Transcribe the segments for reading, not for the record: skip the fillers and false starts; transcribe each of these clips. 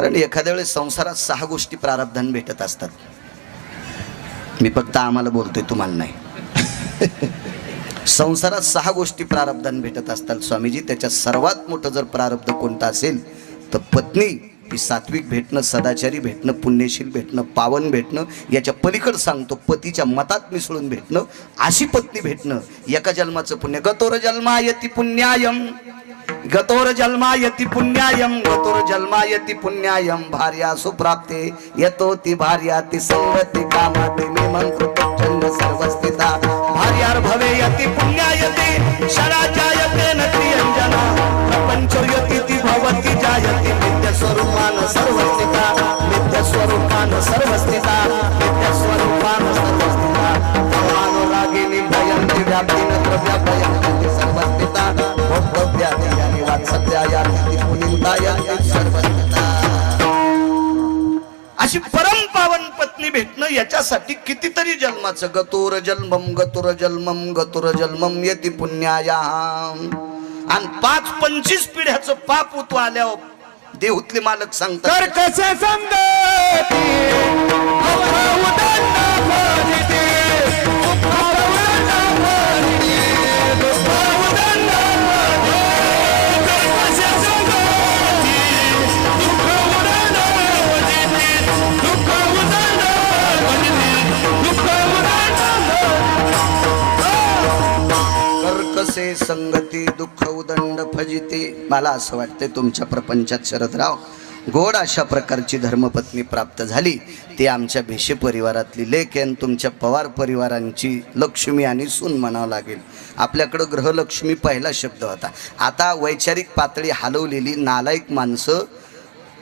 कारण एखाद्या वेळेस संसारात 6 गोष्टी प्रारब्धान भेटत असतात. मी फक्त आम्हाला बोलतोय, तुम्हाला नाही. संसारात 6 गोष्टी प्रारब्धान भेटत असतात स्वामीजी. त्याच्यात सर्वात मोठं जर प्रारब्ध कोणतं असेल तर पत्नी ही सात्विक भेटणं, सदाचारी भेटणं, पुण्यशील भेटणं, पावन भेटणं. याच्या पलीकडे सांगतो, पतीच्या मतात मिसळून भेटणं, अशी पत्नी भेटणं एका जन्माचं पुण्य. गतोर जन्मायति पुण्यायम, गतोर जन्मायति पुण्यायम, गतोर जन्मायति पुण्यायम. भार्या सुप्राप्ते यतोति भार्याति संगति कामाति मे मंत्र प्रचंड सर्वस्थिता. भार्यार भवेयति पुण्यायते शरा जायते न त्रियंजना. प्रपंचयति भवति जायति नित्य स्वरूपान सर्वस्थिता. नित्य स्वरूपान सर्वस्थिता. नित्य स्वरूपान सर्वस्थिता. अनुरागिनी भयंति व्याप्तिन द्रव्य भयंति सर्वस्थिता. भोक्तव्यानि वात्सल्यायानि पुनितायानि सर्वस्थिता. अशी परम पावन पत्नी भेटणं याच्यासाठी कितीतरी जन्माचं. गतोर जन्मम गतोर जन्मम गतोर जन्मम यति पुण्यायाम. आणि 5-25 पिढ्याचं पाप उतू आल्यावर देहूतले मालक सांगतात, तर कसे संगती कसे संगती दुःख उदंड फजिते. मला असं वाटतंय तुमच्या प्रपंचात शरदराव गोड अशा प्रकारची धर्मपत्नी प्राप्त झाली. ती आमच्या भेशे परिवारातली लेक आणि तुमच्या पवार परिवारांची लक्ष्मी आणि सून म्हणावं लागेल. आपल्याकडं ग्रहलक्ष्मी पहिला शब्द होता. आता वैचारिक पातळी हलवलेली नालायक माणसं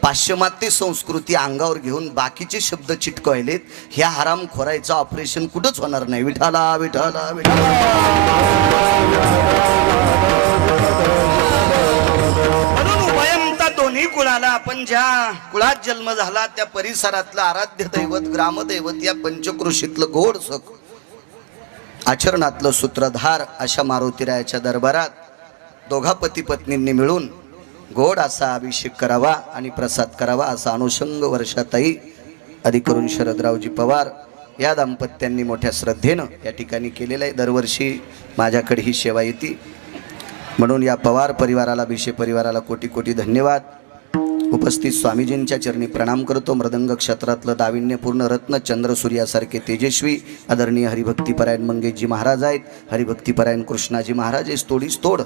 पाश्चिमात्य संस्कृती अंगावर घेऊन बाकीचे शब्द चिटकवलेत. ह्या हराम खोरायचं ऑपरेशन कुठंच होणार नाही. विठाला विठाला विठाला. म्हणून वयमता दोन्ही कुळाला आपण ज्या कुळात जन्म झाला त्या परिसरातलं आराध्य दैवत ग्रामदैवत या पंचकृषीतलं गोड सुख आचरणातलं सूत्रधार अशा मारुतीरायाच्या दरबारात दोघा पती पत्नींनी मिळून गोड असा अभिषेक करावा आणि प्रसाद करावा असा अनुषंग वर्षाताई अधिकरून शरदरावजी पवार या दाम्पत्यांनी मोठ्या श्रद्धेनं या ठिकाणी केलेलं आहे. दरवर्षी माझ्याकडे ही सेवा येते. म्हणून या पवार परिवाराला भिशे परिवाराला कोटी कोटी धन्यवाद. उपस्थित स्वामीजींच्या चरणी प्रणाम करतो. मृदंग क्षेत्रातलं दाविण्यपूर्ण रत्न चंद्रसूर्यासारखे तेजस्वी आदरणीय हरिभक्तीपरायण मंगेशजी महाराज आहेत. हरिभक्तीपरायण कृष्णाजी महाराज आहे. तोडीस तोड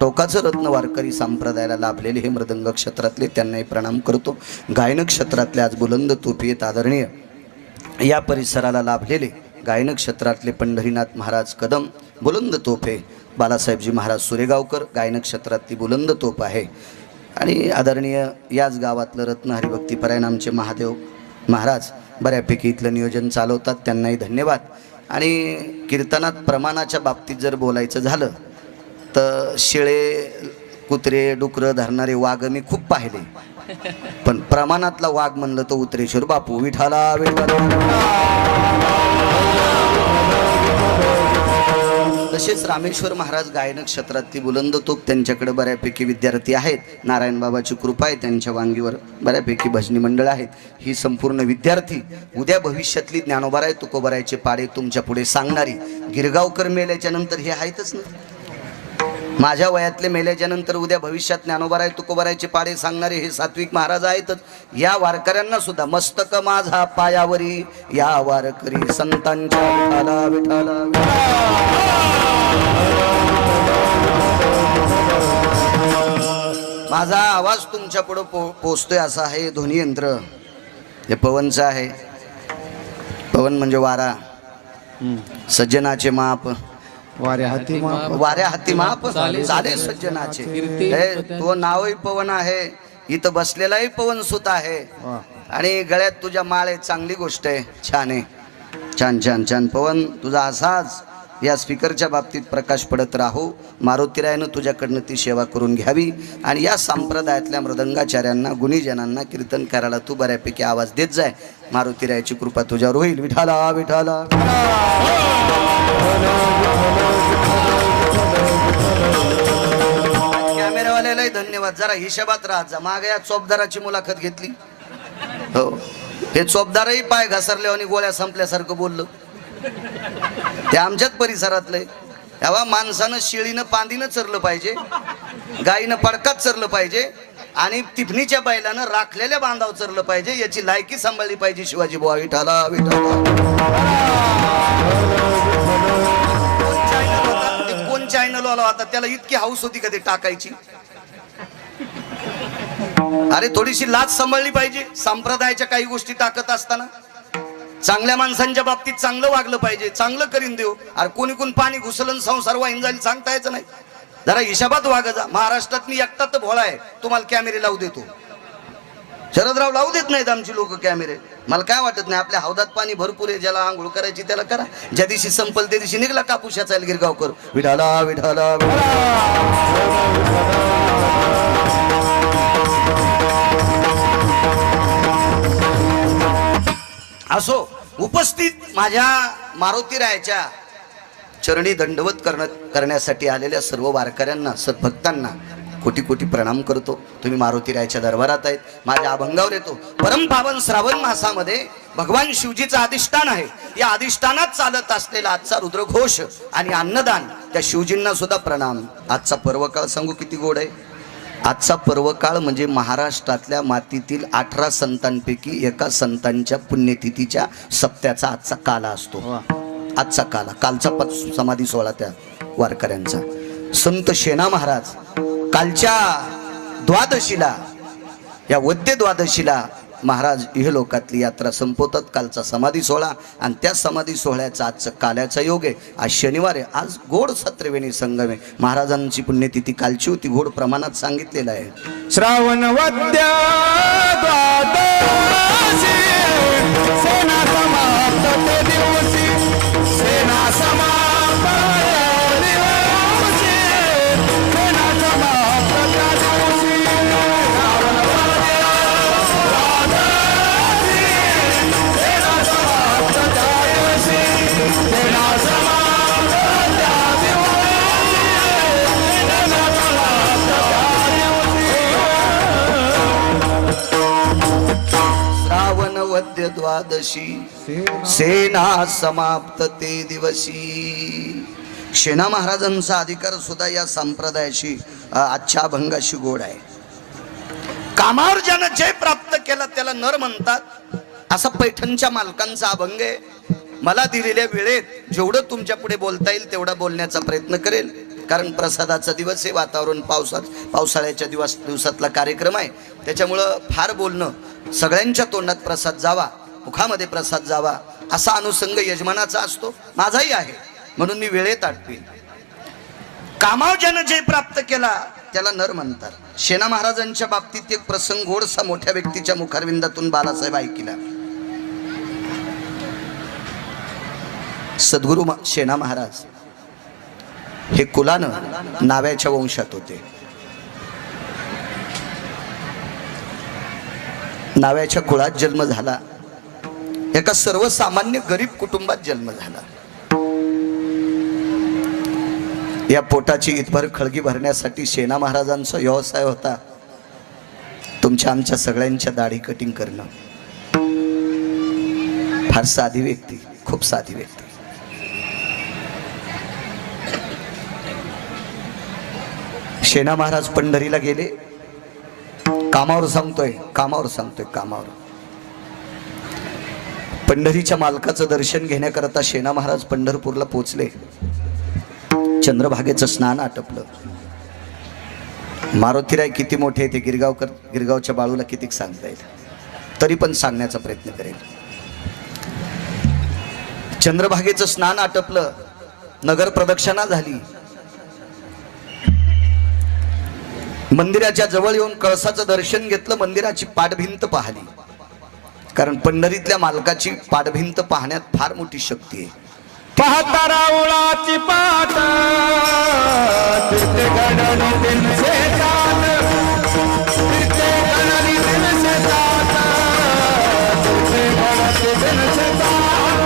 टोकाचं रत्न वारकरी संप्रदायाला लाभलेले हे मृदंग क्षेत्रातले, त्यांनाही प्रणाम करतो. गायन क्षेत्रातले आज बुलंद तोफी आदरणीय या परिसराला लाभलेले गायन क्षेत्रातले पंढरीनाथ महाराज कदम बुलंद तोफ आहे. बालासाहेबजी महाराज सुरेगावकर गायन क्षेत्रातली बुलंद तोफ आहे. आणि आदरणीय याच गावातलं रत्न हरिभक्तीपरायण आमचे महादेव महाराज बऱ्यापैकी इथलं नियोजन चालवतात, त्यांनाही धन्यवाद. आणि कीर्तनात प्रमाणाच्या बाबतीत जर बोलायचं झालं तर शेळे कुत्रे डुकरं धरणारे वाघ मी खूप पाहिले, पण प्रमाणातला वाघ म्हणलं तर उतरेश्वर बापू. विठाला विठाला. तसेच रामेश्वर महाराज गायन क्षेत्रातली बुलंद तोप, त्यांच्याकडे बऱ्यापैकी विद्यार्थी आहेत. नारायण बाबाची कृपा आहे, त्यांच्या वांगीवर बऱ्यापैकी भजनी मंडळ आहेत. ही संपूर्ण विद्यार्थी उद्या भविष्यातली ज्ञानोबाराय तुकोबारायचे पाडे तुमच्या पुढे सांगणारी. गिरगावकर मेल्याच्या नंतर हे आहेतच ना. माझ्या वयातले मेल्याच्या नंतर उद्या भविष्यात ज्ञानोबाराय तुकोबारायचे पाडे सांगणारे हे सात्विक महाराज आहेतच. या वारकऱ्यांना सुद्धा मस्तक माझा पायावरी या वारकरी संतांच्या विठाला विठाला. माझा आवाज तुमच्या पुढे पोचतोय असा आहे ध्वनी यंत्र. हे पवनचं आहे. पवन म्हणजे वारा. सज्जनाचे माप वाऱ्या हाती माप झाले सज्जनाचे. तो नावही पवन आहे, इथं बसलेलाही पवन सुत आहे. आणि गळ्यात तुझ्या माळ आहे, चांगली गोष्ट आहे. छान आहे. छान छान छान. पवन तुझा असाच या स्पीकरच्या बाबतीत प्रकाश पडत राहू. मारुतीरायानं तुझ्याकडनं ती सेवा करून घ्यावी. आणि या संप्रदायातल्या मृदंगाचार्यांना गुणीजनांना कीर्तन करायला तू बऱ्यापैकी आवाज देत जाय. मारुतीरायाची कृपा तुझ्यावर होईल. विठाला विठाला. कॅमेरावाल्यालाही धन्यवाद. जरा हिशोबात राहत जा. मागे या चोपदाराची मुलाखत घेतली. हो, हे चोपदारही पाय घसरले आणि गोळ्या संपल्यासारखं बोललं. ते आमच्याच परिसरातलंय. तेव्हा माणसानं शिळीनं पांदीनं चरलं पाहिजे, गाईनं पडकात चरलं पाहिजे आणि तिफणीच्या बैलानं राखलेल्या बांधाव चरलं पाहिजे. याची लायकी सांभाळली पाहिजे. शिवाजी बुवा विठाला विठाला. कोण चॅनल वाला होता, त्याला इतकी हाऊस होती का ते टाकायची? अरे थोडीशी लाज सांभाळली पाहिजे संप्रदायाच्या काही गोष्टी टाकत असताना. चांगल्या माणसांच्या बाबतीत चांगलं वागलं पाहिजे, चांगलं करीन देऊ. अरे कोणी कोण पाणी घुसलन संसार वाहीन जाईल सांगता यायचं नाही. जरा हिशाबात वाग जा. महाराष्ट्रात मी एकटा तर भोळा आहे, तुम्हाला कॅमेरे लावू देतो. शरदराव लावू देत नाहीत आमची लोक कॅमेरे. मला काय वाटत नाही, आपल्या हौदात पाणी भरपूर आहे. ज्याला आंघोळ करायची त्याला करा. ज्या दिवशी संपल त्या दिवशी निघला कापूशाचा गिरगावकर विठाला विठाला. असो, उपस्थित माझ्या मारुती रायाच्या चरणी दंडवत करण्यासाठी आलेल्या सर्व वारकऱ्यांना, सद्भक्तांना कोटी कोटी प्रणाम करतो. तुम्ही मारुती रायाच्या दरबारात आहेत, माझ्या अभंगावर येतो. परम पावन श्रावण मासामध्ये भगवान शिवजीचं अधिष्ठान आहे. या अधिष्ठानात चालत असलेला आजचा रुद्रघोष आणि अन्नदान, त्या शिवजींना सुद्धा प्रणाम. आजचा पर्वकाळ सांगू किती गोड आहे. आजचा पर्वकाळ म्हणजे महाराष्ट्रातल्या मातीतील 18 संतांपैकी एका संतांच्या पुण्यतिथीच्या सप्त्याचा आजचा काला असतो. आजचा काला, कालचा समाधी सोहळा त्या वारकऱ्यांचा. संत शेना महाराज कालच्या द्वादशीला, या वद्य द्वादशीला महाराज इहलोकातली यात्रा संपवतात. कालचा समाधी सोहळा आणि त्या समाधी सोहळ्याचा आजचं काल्याचा योग आहे. आज शनिवार आहे. आज गोड सत्रेवेणी संगम आहे. महाराजांची पुण्यतिथी कालची होती, गोड प्रमाणात सांगितलेलं आहे. श्रावण वद्य द्वादशी सेना समाप्त ते दिवशी, सेना समाप्त दिवशी, सेना समाप्त त्या दिवशी. श्रावण वद्य द्वादशी सेना समाप्त त्या दिवशी, सेना समाप्त त्या दिवशी, सेना समाप्त त्या दिवशी. श्रावण वद्य द्वादशी सेना समाप्त ते दिवशी. शेना महाराजांचा अधिकार सुद्धा या संप्रदायाशी, आजच्या अभंगाशी गोड आहे. कामावर ज्यानं जय प्राप्त केला त्याला नर म्हणतात, असा पैठणच्या मालकांचा अभंग आहे. मला दिलेल्या वेळेत जेवढं तुमच्या पुढे बोलता येईल तेवढा बोलण्याचा प्रयत्न करेल. कारण प्रसादाचा दिवस आहे, वातावरण पावसाळ्याच्या दिवसातला कार्यक्रम आहे. त्याच्यामुळं फार बोलणं, सगळ्यांच्या तोंडात प्रसाद जावा, मुखामध्ये प्रसाद जावा असा अनुषंग यजमानाचा असतो, माझाही आहे. म्हणून मी वेळेत आटवीन. कामावर ज्यानं जय प्राप्त केला त्याला नर म्हणतात. शेना महाराजांच्या बाबतीत एक प्रसंग गोडसा मोठ्या व्यक्तीच्या मुखारविंदातून बालासाहेब ऐकिला. सद्गुरू शेना महाराज हे कुलानं नाव्याच्या वंशात होते. नाव्याच्या कुळात जन्म झाला. एका सर्वसामान्य गरीब कुटुंबात जन्म झाला. या पोटाची इतभर खळगी भरण्यासाठी शेना महाराजांचा व्यवसाय होता तुमच्या आमच्या सगळ्यांच्या दाढी कटिंग करणं. फार साधी व्यक्ती, खूप साधी व्यक्ती. शेना महाराज पंढरीला गेले. कामावर सांगतोय, कामावर सांगतोय, कामावर. पंढरीच्या मालकाचं दर्शन घेण्याकरता शेना महाराज पंढरपूरला पोचले. चंद्रभागेचं स्नान आटपलं. मारुतीराय किती मोठे ते गिरगावच्या बाळूला किती सांगता येईल, तरी पण सांगण्याचा प्रयत्न करेल. चंद्रभागेचं स्नान आटपलं, नगर प्रदक्षिणा झाली. मंदिराच्या जवळ येऊन कळसाचं दर्शन घेतलं. मंदिराची पाठभिंत पाहिली, कारण पंढरीतल्या मालकाची पाठभिंत पाहण्यात फार मोठी शक्ती आहे. पाहता रावळाची पाट तिरते गडणी दिनसे जात, तिरते गडणी दिनसे जात, तिरते गडणी दिनसे जात,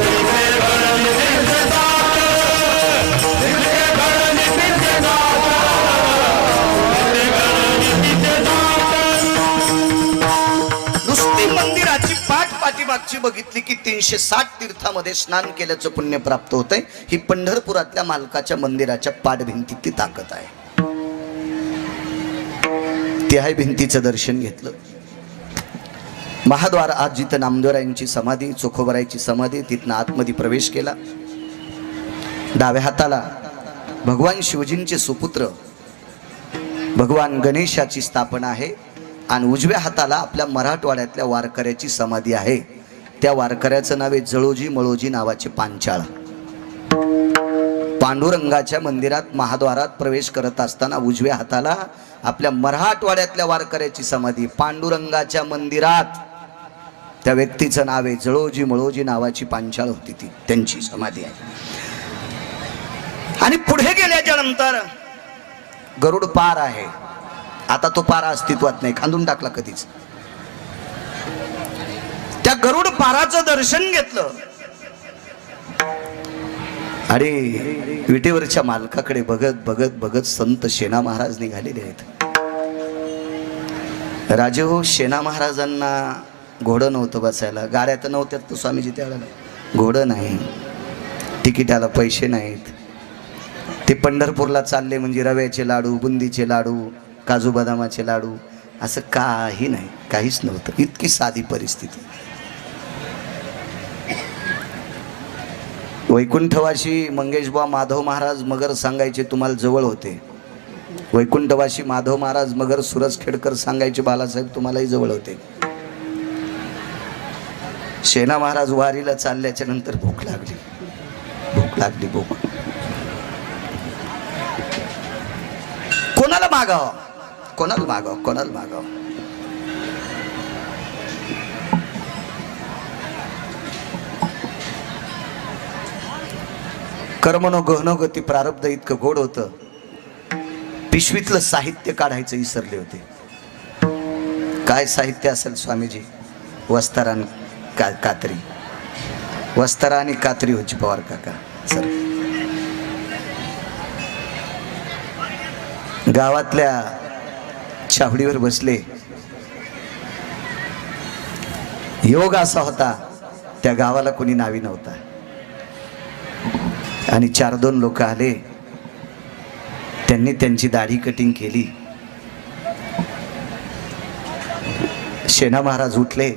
तिरते गडणी दिनसे जात, तिरते गडणी दिनसे जात, तिरते गडणी मागची बघितली की 360 तीर्थामध्ये स्नान केल्याचं पुण्य प्राप्त होतंय. ही पंढरपुरातल्या मालकाच्या मंदिराच्या पाठभिंतीत ती ताकद आहे. तिहाई भिंतीचं दर्शन घेतलं. महाद्वार आज जिथं नामदेवरायांची समाधी, चोखोबरायची समाधी, तिथनं आतमध्ये प्रवेश केला. डाव्या हाताला भगवान शिवजींचे सुपुत्र भगवान गणेशाची स्थापना आहे आणि उजव्या हाताला आपल्या मराठवाड्यातल्या वारकऱ्याची समाधी आहे. त्या वारकऱ्याचं नाव आहे जळोजी मळोजी नावाचे पांचाळ. पांडुरंगाच्या मंदिरात महाद्वारात प्रवेश करत असताना उजव्या हाताला आपल्या मराठवाड्यातल्या वारकऱ्याची समाधी. पांडुरंगाच्या मंदिरात त्या व्यक्तीचं नाव आहे जळोजी मळोजी नावाची पांचाळ होती, ती त्यांची समाधी आहे. आणि पुढे गेल्याच्या नंतर गरुड पार आहे. आता तो पारा अस्तित्वात नाही, खांदून टाकला कधीच. त्या गरुड पाराचं दर्शन घेतलं आणि विटेवरच्या मालकाकडे बघत बघत बघत संत शेना महाराज निघालेले आहेत. राजे हो, शेना महाराजांना घोडं नव्हतं बसायला, गाड्या तर नव्हत्यात तो स्वामीजी त्यावेळेला, घोडं नाही, तिकिटाला पैसे नाहीत. ते पंढरपूरला चालले म्हणजे रव्याचे लाडू, बुंदीचे लाडू, काजू बदामाचे लाडू असं काही नाही, काहीच नव्हतं. इतकी साधी परिस्थिती. वैकुंठवासी मंगेशबुवा माधव महाराज मगर सांगायचे तुम्हाला जवळ होते. वैकुंठवासी माधव महाराज मगर सुरजखेडकर सांगायचे बालासाहेब तुम्हालाही जवळ होते. शेना महाराज वारीला चालल्याच्या नंतर भूक लागली, भूक लागली, भूक. कोणाला मागाव, कोणाला मागाव, कोणाला मागाव. कर्मनो गहनो गती प्रारब्ध इतकं गोड होतं. पिशवीतलं साहित्य काढायचं विसरले होते. काय साहित्य असेल स्वामीजी? वस्तारा आणि कात्री, वस्तारा आणि कात्री होती पवार काका सर. गावातल्या छावडीवर बसले. योग असा होता त्या गावाला कोणी नावी नव्हता आणि 4-2 लोक आले. त्यांनी त्यांची दाढी कटिंग केली. शेना महाराज उठले.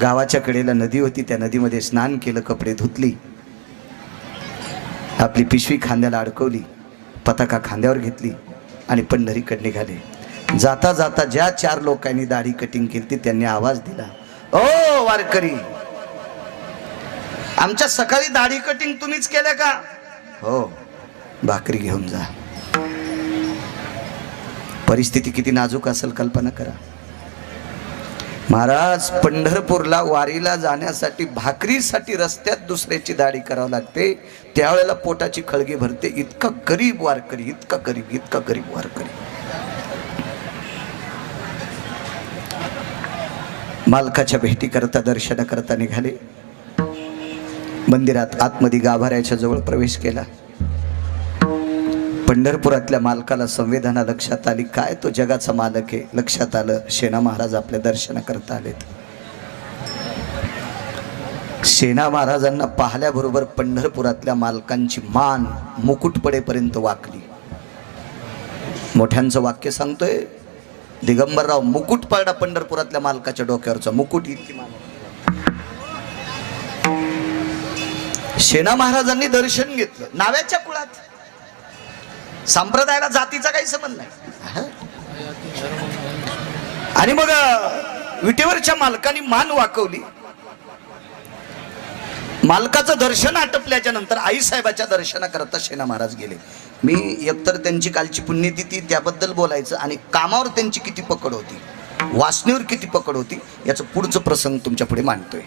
गावाच्या कडेला नदी होती, त्या नदीमध्ये स्नान केलं, कपडे धुतली, आपली पिशवी खांद्याला अडकवली, पताका खांद्यावर घेतली आणि पंढरीकडे निघाले. जाता जाता ज्या 4 लोकांनी दाढी कटिंग केली त्यांनी आवाज दिला, ओ वारकरी, आमच्या सकाळी दाढी कटिंग तुम्हीच केलं का? हो, भाकरी घेऊन जा. परिस्थिती किती नाजूक असेल कल्पना करा. महाराज पंढरपूरला वारीला जाण्यासाठी भाकरीसाठी रस्त्यात दुसऱ्याची दाढी करावं लागते. त्यावेळेला पोटाची खळगी भरते. इतका गरीब वारकरी, इतका गरीब, इतका गरीब वारकरी. मालकाच्या भेटी करता, दर्शन करता निघाले. मंदिरात आतमध्ये गाभाऱ्याच्या जवळ प्रवेश केला. पंढरपुरातल्या मालकाला संवेदना लक्षात आली. काय तो जगाचा मालक आहे लक्षात आलं. शेना महाराज आपल्या दर्शन करता आलेत. शेना महाराजांना पाहिल्याबरोबर पंढरपुरातल्या मालकांची मान मुकुट पडेपर्यंत वाकली. मोठ्यांचं वाक्य सांगतोय, दिगंबरराव मुकुट पडला पंढरपुरातल्या मालकाच्या डोक्यावरचा मुकुट. इतकी मान. शेना महाराजांनी दर्शन घेतलं. नाव्याच्या कुळात, संप्रदायाला जातीचा काही संबंध नाही. आणि मग विटेवरच्या मालकाने मान वाकवली. मालकाचं दर्शन आटपल्याच्या नंतर आईसाहेबाच्या दर्शनाकरता शेना महाराज गेले. मी एकतर त्यांची कालची पुण्यतिथी त्याबद्दल बोलायचं आणि कामावर त्यांची किती पकड होती, वासनेवर किती पकड होती, याचं पुढचं प्रसंग तुमच्या पुढे मांडतोय.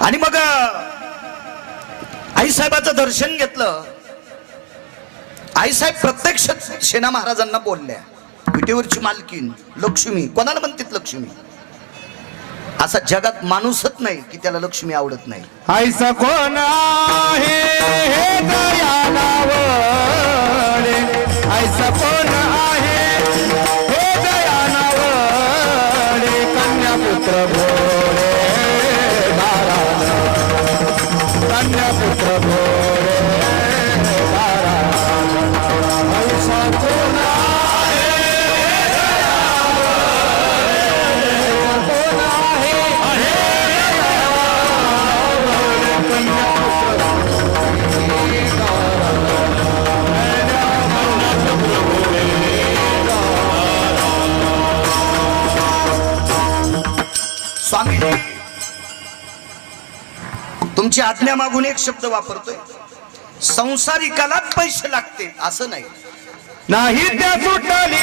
आणि मग आईसाहेबाचं दर्शन घेतलं. आईसाहेब प्रत्यक्ष शेना महाराजांना बोलल्या, विटेवरची मालकीन लक्ष्मी. कोणाला म्हणतात लक्ष्मी? असा जगात माणूसच नाही की त्याला लक्ष्मी आवडत नाही. ऐसा कोण आहे हे दयाला वडे, ऐसा कोण आहे हे दयाला वडे, कन्या पुत्र तुमची आज्ञा मागून एक शब्द वापरतोय, संसारिकालाच पैसे लागते असं नाही. नाही त्या सुटली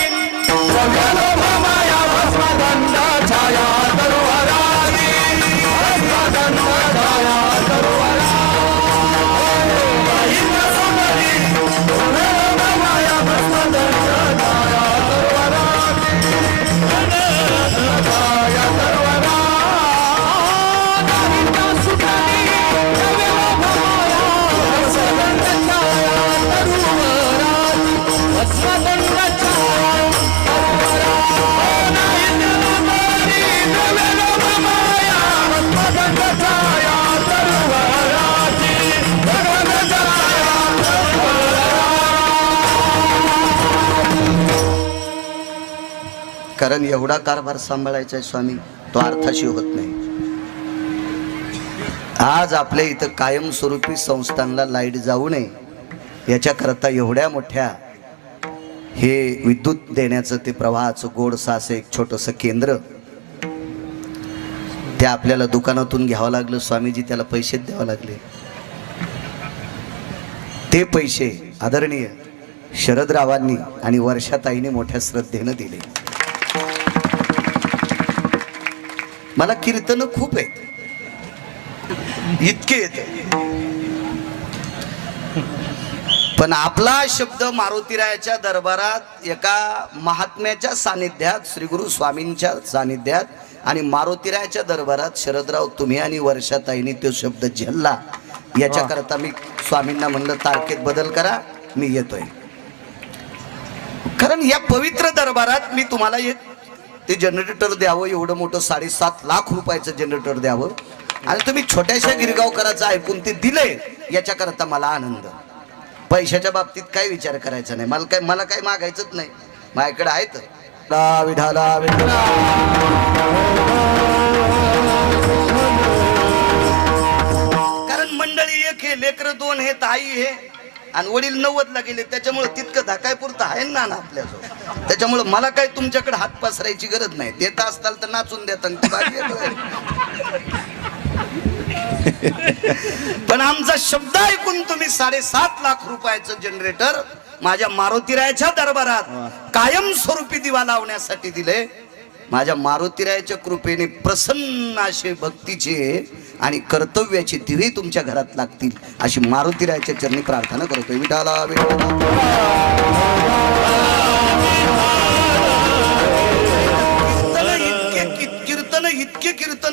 माया भस्मदंड छाया तरुवराची, भस्मदंड छाया तरुवरा. नाही त्या सुटली माया भस्मदंड छाया तरुवराची, छाया तरुवरा. नाही त्या सुटली माया भस्मदंड छाया तरुवराची, भस्मदंड छाया तरुवरा. नाही त्या सुटली माया भस्मदंड छाया तरुवराची, भस्मदंड छाया तरुवरा. कारण एवढा कारभार सांभाळायचा आहे स्वामी, तो अर्थाशी होत नाही. आज आपल्या इथं कायमस्वरूपी संस्थांना लाईट जाऊ नये याच्याकरता एवढ्या मोठ्या हे विद्युत देण्याचं ते प्रवाहाचं गोडसं असं एक छोटंसं केंद्र ते आपल्याला दुकानातून घ्यावं लागलं. स्वामीजी त्याला पैसेच द्यावं लागले. ते पैसे आदरणीय शरदरावांनी आणि वर्षाताईने मोठ्या श्रद्धेनं दिले. मला कीर्तन खूप आहेत, इतके येते, पण आपला शब्द मारुतीरायाच्या दरबारात एका महात्म्याच्या सानिध्यात, श्री गुरु स्वामींच्या सानिध्यात आणि मारुतीरायाच्या दरबारात शरदराव तुम्ही आणि वर्षाताईंनी तो शब्द झेलला. याच्याकरता मी स्वामींना म्हणलं तारखेत बदल करा, मी येतोय. कारण या पवित्र दरबारात मी तुम्हाला एक ते जनरेटर द्यावं, एवढं मोठं 7.5 लाख रुपयाचं जनरेटर द्यावं आणि तुम्ही छोट्याशा गिरगावकराचं ऐकून ते दिले, याच्याकरता मला आनंद. पैशाच्या बाबतीत काय विचार करायचा नाही, मला काय मागायचंच नाही, माझ्याकडे आहेत. विठाला विठाला. कारण मंडळी एक हे, लेकर 2 हे, ताई हे आणि वडील 90ला गेले, त्याच्यामुळे तितकं धाकाय पुरतं आहे ना आपल्याजवळ. त्याच्यामुळे मला काही तुमच्याकडे हात पसरायची गरज नाही. देता असताल तर नाचून देता. पण आमचा शब्द ऐकून तुम्ही 7.5 लाख रुपयाचं जनरेटर माझ्या मारुतीरायाच्या दरबारात कायमस्वरूपी दिवा लावण्यासाठी दिले. माझ्या मारुतीरायाच्या कृपेने प्रसन्न असे भक्तीचे आणि कर्तव्याचे दिवे तुमच्या घरात लागतील अशी मारुतीरायाच्या चरणी प्रार्थना करतोय. विठाला विठाला.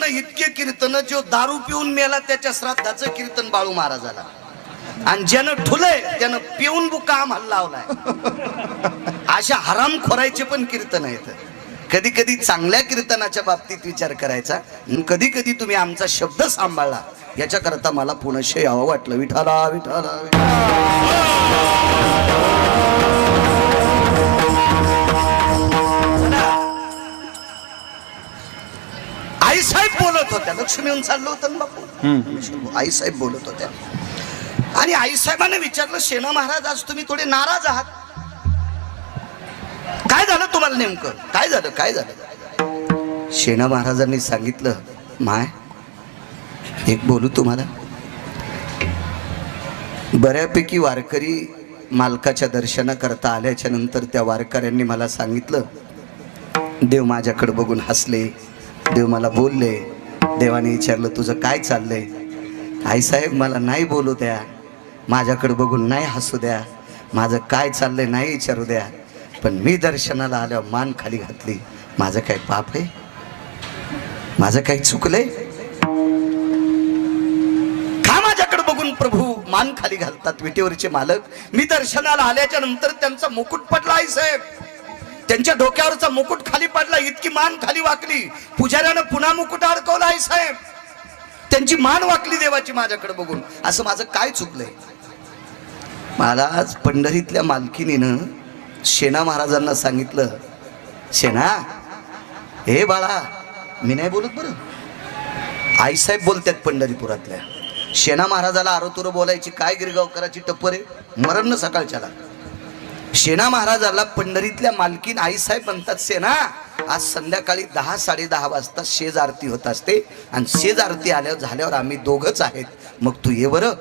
इतके कीर्तन जो दारू पिऊन मेला त्याच्या श्राद्धाचं कीर्तन बाळू महाराजाला, आणि ज्यानं ठुलय त्यानं पिऊन बुका आम्हाला लावलाय. अशा हराम खोरायचे पण कीर्तन आहेत. कधी कधी चांगल्या कीर्तनाच्या बाबतीत विचार करायचा, कधी कधी तुम्ही आमचा शब्द सांभाळला, याच्याकरता मला पुनश्च यावं वाटलं. विठाला विठाला आई साहेब बोलत होत्या, लक्ष्मी येऊन चाललो होतं ना बापू. आई साहेब बोलत होत्या आणि आई साहेबांनी विचारलं, शेणा महाराज आज तुम्ही थोडे नाराज आहात, काय झालं तुम्हाला नेमकं, काय झालं. शेणा महाराजांनी सांगितलं, माय एक बोलू तुम्हाला. बऱ्यापैकी वारकरी मालकाच्या दर्शनाकरता आल्याच्या नंतर त्या वारकऱ्यांनी मला सांगितलं, देव माझ्याकडे बघून हसले, देव मला बोलले, देवाने विचारलं तुझं काय चाललंय. आई साहेब मला नाही बोलू द्या, माझ्याकडे बघून नाही हसू द्या, माझं काय चाललंय नाही विचारू द्या, पण मी दर्शनाला आल्यावर मान खाली घातली, माझं काय पाप आहे, माझं काही चुकलंय का माझ्याकडे बघून प्रभू मान खाली घालतात विटेवरचे मालक. मी दर्शनाला आल्याच्या नंतर त्यांचा मुकुट पडला आई साहेब, त्यांच्या डोक्यावरचा मुकुट खाली पडला, इतकी मान खाली वाकली, पुजाऱ्यानं पुन्हा मुकुट अडकवला आई साहेब, त्यांची मान वाकली देवाची माझ्याकडे बघून. असं माझं काय चुकलंय. मला आज पंढरीतल्या मालकीनीनं शेणा महाराजांना सांगितलं, शेणा हे बाळा, मी नाही बोलत बरं, आई साहेब बोलतात पंढरीपुरातल्या. शेणा महाराजाला आरोतुरं बोलायची काय गिरगावकराची टप्पर आहे, मरण न सकाळच्याला. शेणा महाराजाला पंढरीतल्या मालकीन आई साहेब म्हणतात, शेणा आज संध्याकाळी 10-10:30 वाजता शेज आरती होत असते आणि शेज आरती झाल्यावर आम्ही दोघंच आहेत. मग तू ये बरं.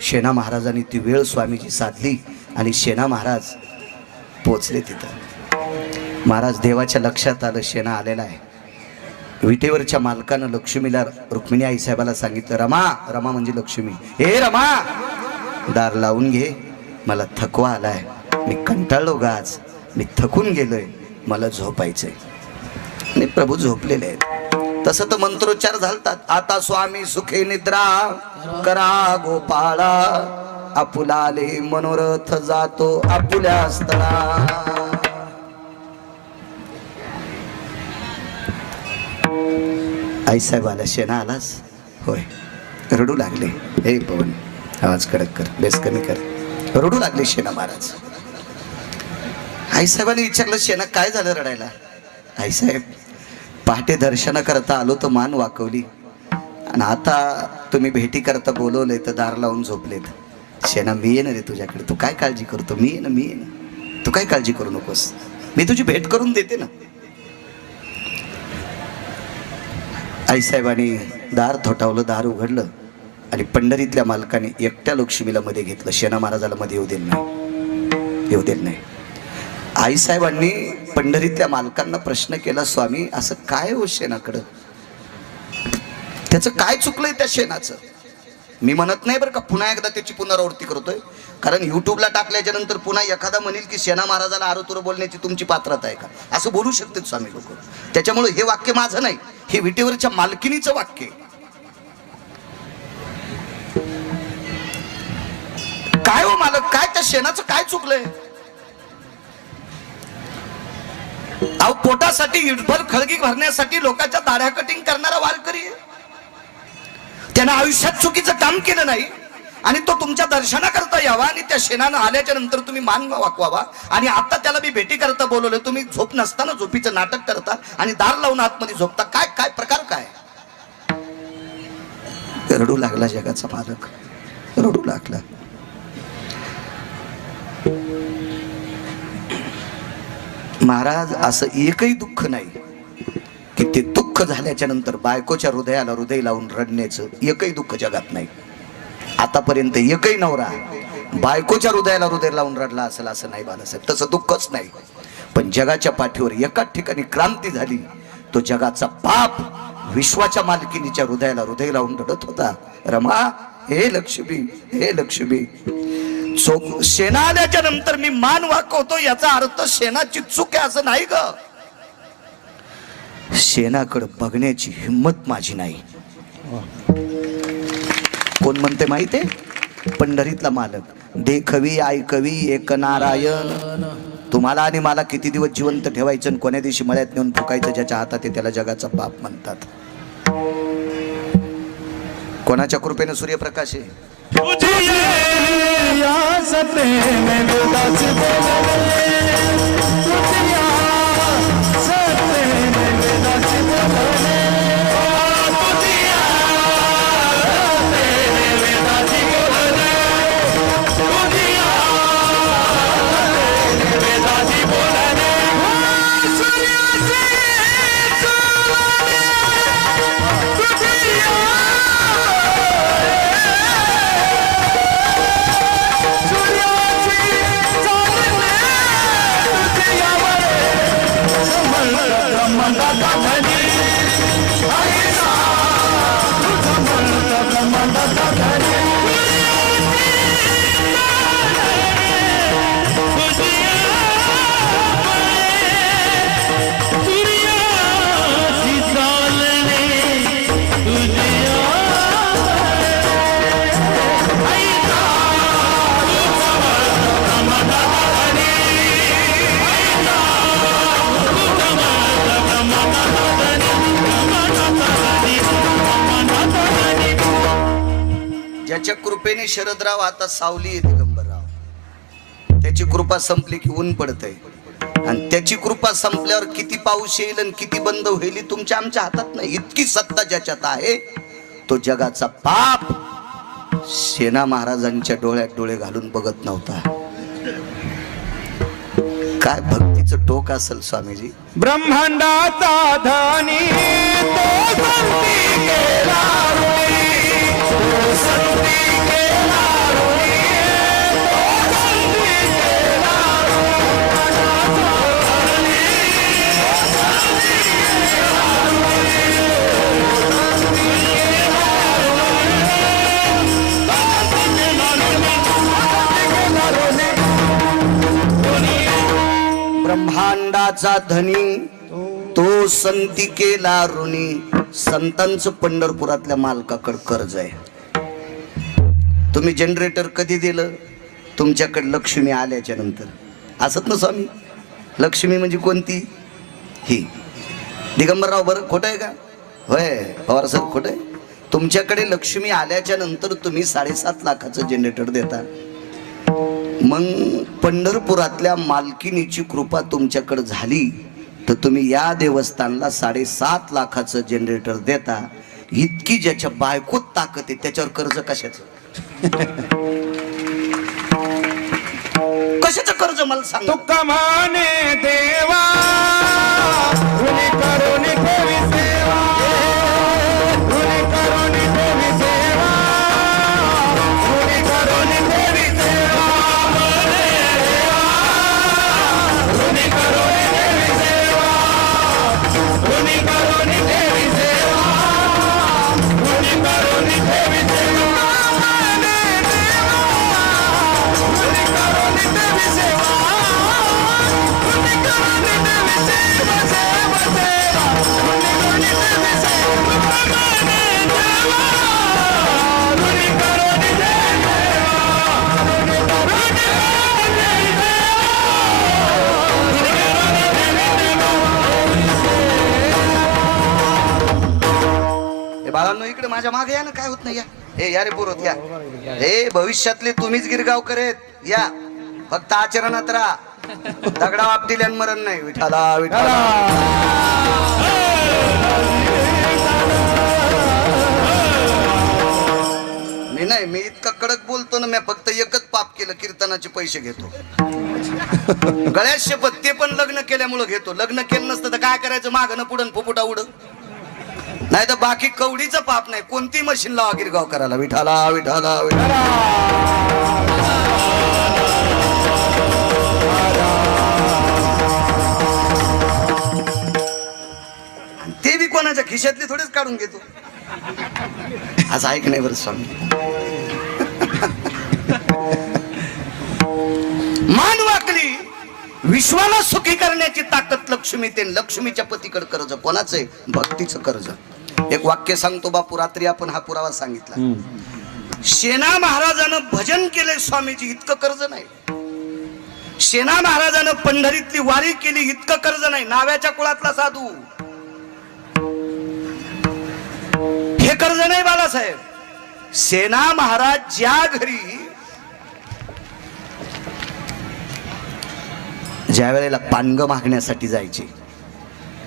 शेणा महाराजांनी ती वेळ स्वामीजी साधली आणि शेणा महाराज पोचले तिथं. महाराज देवाच्या लक्षात आलं शेणा आलेला आहे. विटेवरच्या मालकानं लक्ष्मीला रुक्मिणी आईसाहेबाला सांगितलं, रमा, रमा म्हणजे लक्ष्मी, हे रमा दार लावून घे, मला थकवा आलाय, मी कंटाळलो गाज, मी थकून गेलोय, मला झोपायचंय. आणि प्रभू झोपलेले आहेत. तसं तर मंत्रोच्चार झालतात. आता स्वामी सुखे निद्रा करा गोपाळा, आपुलाले मनोरथ जातो आपुल्या स्थळा. आईसाहेब आला. शेणा आलास? होय. रडू लागले. हे पवन आवाज कडक कर, बेस कमी कर. रडू लागले शेणा महाराज. आईसाहेबांनी विचारलं, शेणा काय झालं रडायला? आईसाहेब, पहाटे दर्शन करता आलो तर मान वाकवली आणि आता तुम्ही भेटी करता बोलवलंय तर दार लावून झोपलेत. शेणा मी येणार रे तुझ्याकडे, तू काय काळजी करतो? मी येणं, मी येणं, तू काय काळजी करू नकोस, मी तुझी भेट करून देते ना. आईसाहेबांनी दार थोटावलं, दार उघडलं आणि पंढरीतल्या मालकाने एकट्या लक्ष्मीला मध्ये घेतलं. शेणा महाराजाला मध्ये येऊ दिलं नाही, येऊ दिलं नाही. आईसाहेबांनी पंढरीतल्या मालकांना प्रश्न केला, स्वामी असं काय हो शेणाकडं, त्याचं काय चुकलंय त्या शेणाचं? मी म्हणत नाही बरं का, पुन्हा एकदा त्याची पुनरावृत्ती करतोय, कारण युट्यूबला टाकल्याच्या नंतर पुन्हा एखादा म्हणेल की शेणा महाराजाला आरोतुर बोलण्याची तुमची पात्रता आहे का, असं बोलू शकते स्वामी लोक. त्याच्यामुळे हे वाक्य माझं नाही, हे विटेवरच्या मालकिनीचं वाक्य. काय हो मालक, काय त्या शेणाचं काय चुकलंय? अहो पोटासाठी इटभर खळगी भरण्यासाठी लोकांच्या दाढ्या कटिंग करणारा वारकरी आहे. त्यानं आयुष्यात चुकीचं काम केलं नाही आणि तो तुमच्या दर्शनाकरता यावा आणि त्या शेणानं आल्याच्या नंतर तुम्ही मान वाकवावा आणि आता त्याला मी भेटी करता बोलवलं, तुम्ही झोप नसताना झोपीचं नाटक करता आणि दार लावून आतमध्ये झोपता. काय काय प्रकार काय? रडू लागला जगाचा मालक, रडू लागला. महाराज, असं एकही दुःख नाही की ते दुःख झाल्याच्या नंतर बायकोच्या हृदयाला हृदय लावून रडण्याचं एकही दुःख जगात नाही. आतापर्यंत एकही नवरा बायकोच्या हृदयाला हृदय लावून रडला असेल असं नाही बाळासाहेब, तसं दुःखच नाही. पण जगाच्या पाठीवर एकाच ठिकाणी क्रांती झाली. तो जगाचा बाप विश्वाच्या मालकिनीच्या हृदयाला हृदय लावून रडत होता, रमा, हे लक्ष्मी, हे लक्ष्मी. शेणा आल्याच्या नंतर मी मान वाकवतो याचा अर्थ शेणाची चूक आहे असं नाही ग. शेणाकडे बघण्याची हिंमत माझी नाही. कोण म्हणते माहितीये? पंढरीतला मालक. देखवी ऐकवी एक नारायण. तुम्हाला आणि मला किती दिवस जिवंत ठेवायचं आणि कोण्या दिवशी मळ्यात नेऊन फुकायचं ज्याच्या हातात आहे त्याला जगाचा बाप म्हणतात. कोणाच्या कृपेने सूर्यप्रकाश आहे? ज्याच्या कृपेने शरदराव आता सावली आहे दिगंबरराव, त्याची कृपा संपली की ऊन पडतंय आणि त्याची कृपा संपल्यावर किती पाऊस येईल आणि किती बंद होईल तुमच्या आमच्या हातात नाही. इतकी सत्ता ज्याच्यात आहे तो जगाचा बाप शेणा महाराजांच्या डोळ्यात डोळे घालून बघत नव्हता. काय भक्ती धनीचं टोक असेल स्वामीजी. ब्रह्मांडाचा धनी तो संती केला ऋणी, तो संती केला ऋणी, तो संती केला ब्रह्मांडाचा धनी तो संती केला ऋणी. संतांचं पंढरपुरातल्या मालकाकडे कर्ज आहे. तुम्ही जनरेटर कधी दिलं? तुमच्याकडे लक्ष्मी आल्याच्या नंतर. असत ना स्वामी? लक्ष्मी म्हणजे कोणती? ही दिगंबरराव बरं खोटं आहे का? होय पवार सर खोटं आहे. तुमच्याकडे लक्ष्मी आल्याच्या नंतर तुम्ही 7.5 लाखाचं जनरेटर देता. मग पंढरपुरातल्या मालकिनीची कृपा तुमच्याकडे झाली तर तुम्ही या देवस्थानला 7.5 लाखाचं जनरेटर देता. इतकी ज्याच्या बायकोत ताकद आहे त्याच्यावर कर्ज कशाचं? कशाचं कर्ज मला सांग. तुका माने देवा ऋणी करून ठेवी सेवा, ऋणी करून ठेवी सेवा, ऋणी करून ठेवी सेवा, ऋणी करून ठेवी सेवा, ऋणी करून ठेवी सेवा, ऋणी करून ठेवी सेवा, माने देवा ऋणी करून ठेवी सेवा, ऋणी करून ठेवी सेवा, सेवा सेवा, ऋणी करून ठेवी सेवा, माने देवा ऋणी करून ठेवी सेवा, ऋणी करून ठेवी हे बाळांनो इकडे माझ्या मागे या ना. काय होत नाही? या हे या रे पुरत या. हे भविष्यातले तुम्हीच गिरगाव करेत या. फक्त आचरणात राहा. दगडा वापटील आणि मरण नाही. विठाला विठाला. मी नाही, मी इतका कडक बोलतो ना. मी फक्त एकच पाप केलं, कीर्तनाचे पैसे घेतो. गळ्यात शपथ, ते पण लग्न केल्यामुळं घेतो. लग्न केलं नसतं तर काय करायचं? मागणं पुढं फुफुटा उड. नाही तर बाकी कवडीचं पाप नाही. कोणती मशीन लावा गिरगाव करायला. विठाला विठाला विठाला. ते बी कोणाच्या खिशातले थोडेच काढून घेतो. असं ऐक नाही बरं स्वामी. मान वाकली. विश्वाला सुखी करण्याची ताकद लक्ष्मी. ते लक्ष्मीच्या पतीकडे कर्ज कोणाचं आहे? भक्तीचं कर्ज. एक वाक्य सांगतो बापू. रात्री आपण हा पुरावा सांगितला. शेना महाराजानं भजन केले स्वामीजी, इतकं कर्ज नाही. शेना महाराजानं पंढरीतली वारी केली, इतकं कर्ज नाही. नाव्याच्या कुळातला साधू, हे कर्ज नाही बाळासाहेब. सेना महाराज ज्या घरी ज्या वेळेला पानग मागण्यासाठी जायचे,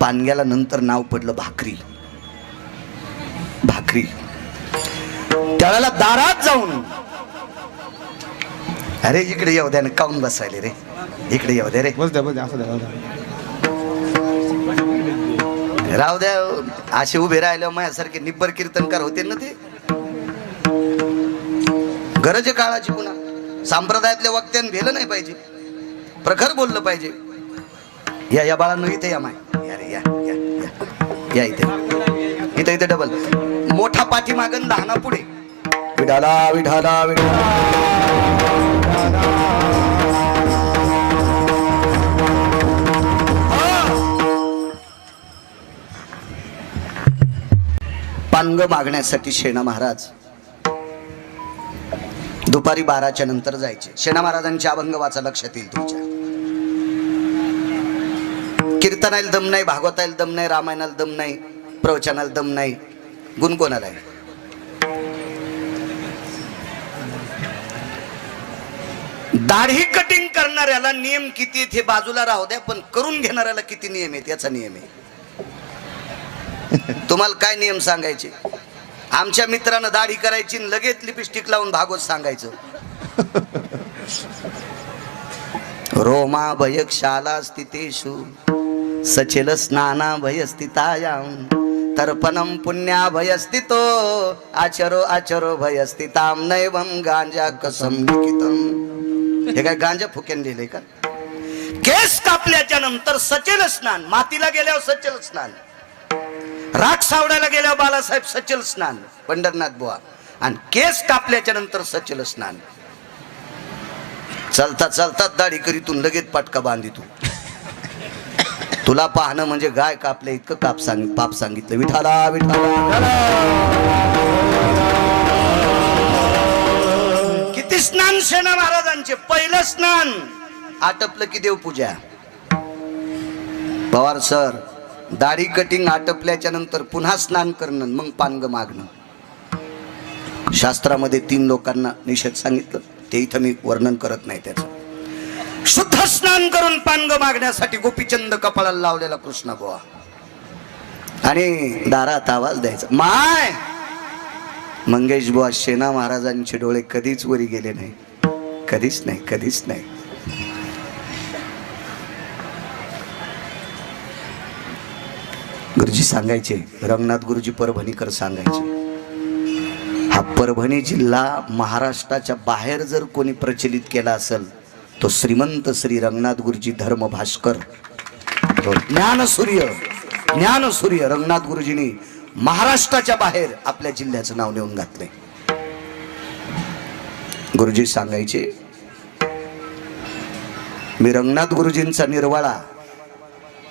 पानग्याला नंतर नाव पडलं भाकरी. भाकरी त्यावेळेला दारात जाऊन, अरे इकडे येऊ द्या ना, काऊन बसायले रे, इकडे येऊ द्या रे, राहू द्या. असे उभे राहिल्यावर माझ्यासारखे निब्बर कीर्तनकार होते ना. ते गरज आहे काळाची. पुन्हा संप्रदायातल्या वक्त्यानं भेलं नाही पाहिजे, प्रखर बोललं पाहिजे. या या बाळांनो इथे या. माय या रे, या या या या इथे, इथे इथे डबल मोठा पाठीमागन लहाना पुढे. विठाला विठाला विठाला. पानग मागण्यासाठी शेणा महाराज दुपारी 12च्या नंतर जायचे. शेणा महाराजांचे अभंग वाचा, लक्षात येईल तुमच्या. कीर्तनाला दम नाही, भागवताला दम नाही, रामायणाला दम नाही, प्रवचनाला दम नाही, गुण कोणाला आहे? दाढी कटिंग करणाऱ्याला नियम किती आहेत हे बाजूला राहू द्या, पण करून घेणाऱ्याला किती नियम आहेत याचा नियम आहे. तुम्हाला काय नियम सांगायचे? आमच्या मित्रानं दाढी करायची, लगेच लिपस्टिक लावून भागवत सांगायचं. रोमा भयक्षाला स्थितेषु सचेल स्नाना भयस्थितायां तर्पणम पुण्या भयस्थितो आचरो आचरो भयस्थिताम नैवम गांजा कसम लिखितम. हे काय गांजा फुक्यान लिहिले का? केस कापल्याच्या नंतर सचेल स्नान, मातीला गेल्यावर सचेल स्नान, राख सावडायला गेल्यावर बालासाहेब सचेल स्नान पंढरनाथ बुवा, आणि केस कापल्याच्या नंतर सचेल स्नान. चालता चालता दाढी करीतून लगेच पाटका बांधितो. तुला पाहणं म्हणजे गाय कापल्या इतकं पाप सांगितलं. विठाला विठाला. किती स्नान सेना महाराजांचे. पहिलं स्नान आटपलं की देवपूजा. पवार सर, दाढी कटिंग आटपल्याच्या नंतर पुन्हा स्नान करणं, मग पानग मागणं. शास्त्रामध्ये 3 लोकांना निषेध सांगितलं, ते इथं मी वर्णन करत नाही त्याचं. शुद्ध स्नान करून पानग मागण्यासाठी गोपीचंद कपाळाला लावलेला कृष्ण बुवा, आणि दारात आवाज द्यायचा माय. मंगेश बुवा, सेना महाराजांचे डोळे कधीच वरी गेले नाही, कधीच नाही, कधीच नाही. गुरुजी सांगायचे, रंगनाथ गुरुजी परभणीकर सांगायचे, हा परभणी जिल्हा महाराष्ट्राच्या बाहेर जर कोणी प्रचलित केला असेल तो श्रीमंत श्री रंगनाथ गुरुजी धर्म भास्कर, ज्ञानसूर्य रंगनाथ गुरुजींनी महाराष्ट्राच्या बाहेर आपल्या जिल्ह्याचं नाव नेऊन घातले. गुरुजी सांगायचे, मी रंगनाथ गुरुजींचा निर्वाळा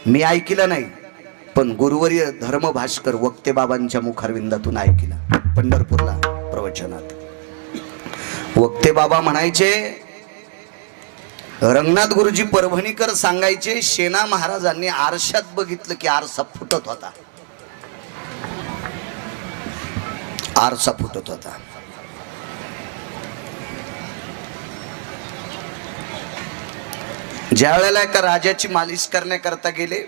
मी ऐकला नाही, पण गुरुवर्य धर्म भास्कर वक्ते बाबांच्या मुखारविंदातून ऐकला. पंढरपूरला प्रवचनात वक्ते बाबा म्हणायचे, रंगनाथ गुरुजी परभणीकर सांगायचे, सेना महाराजांनी आरशात बघितलं की आरसा फुटत होता, आरसा फुटत होता. ज्या वेळेला एका राजाची मालिश करण्याकरता गेले,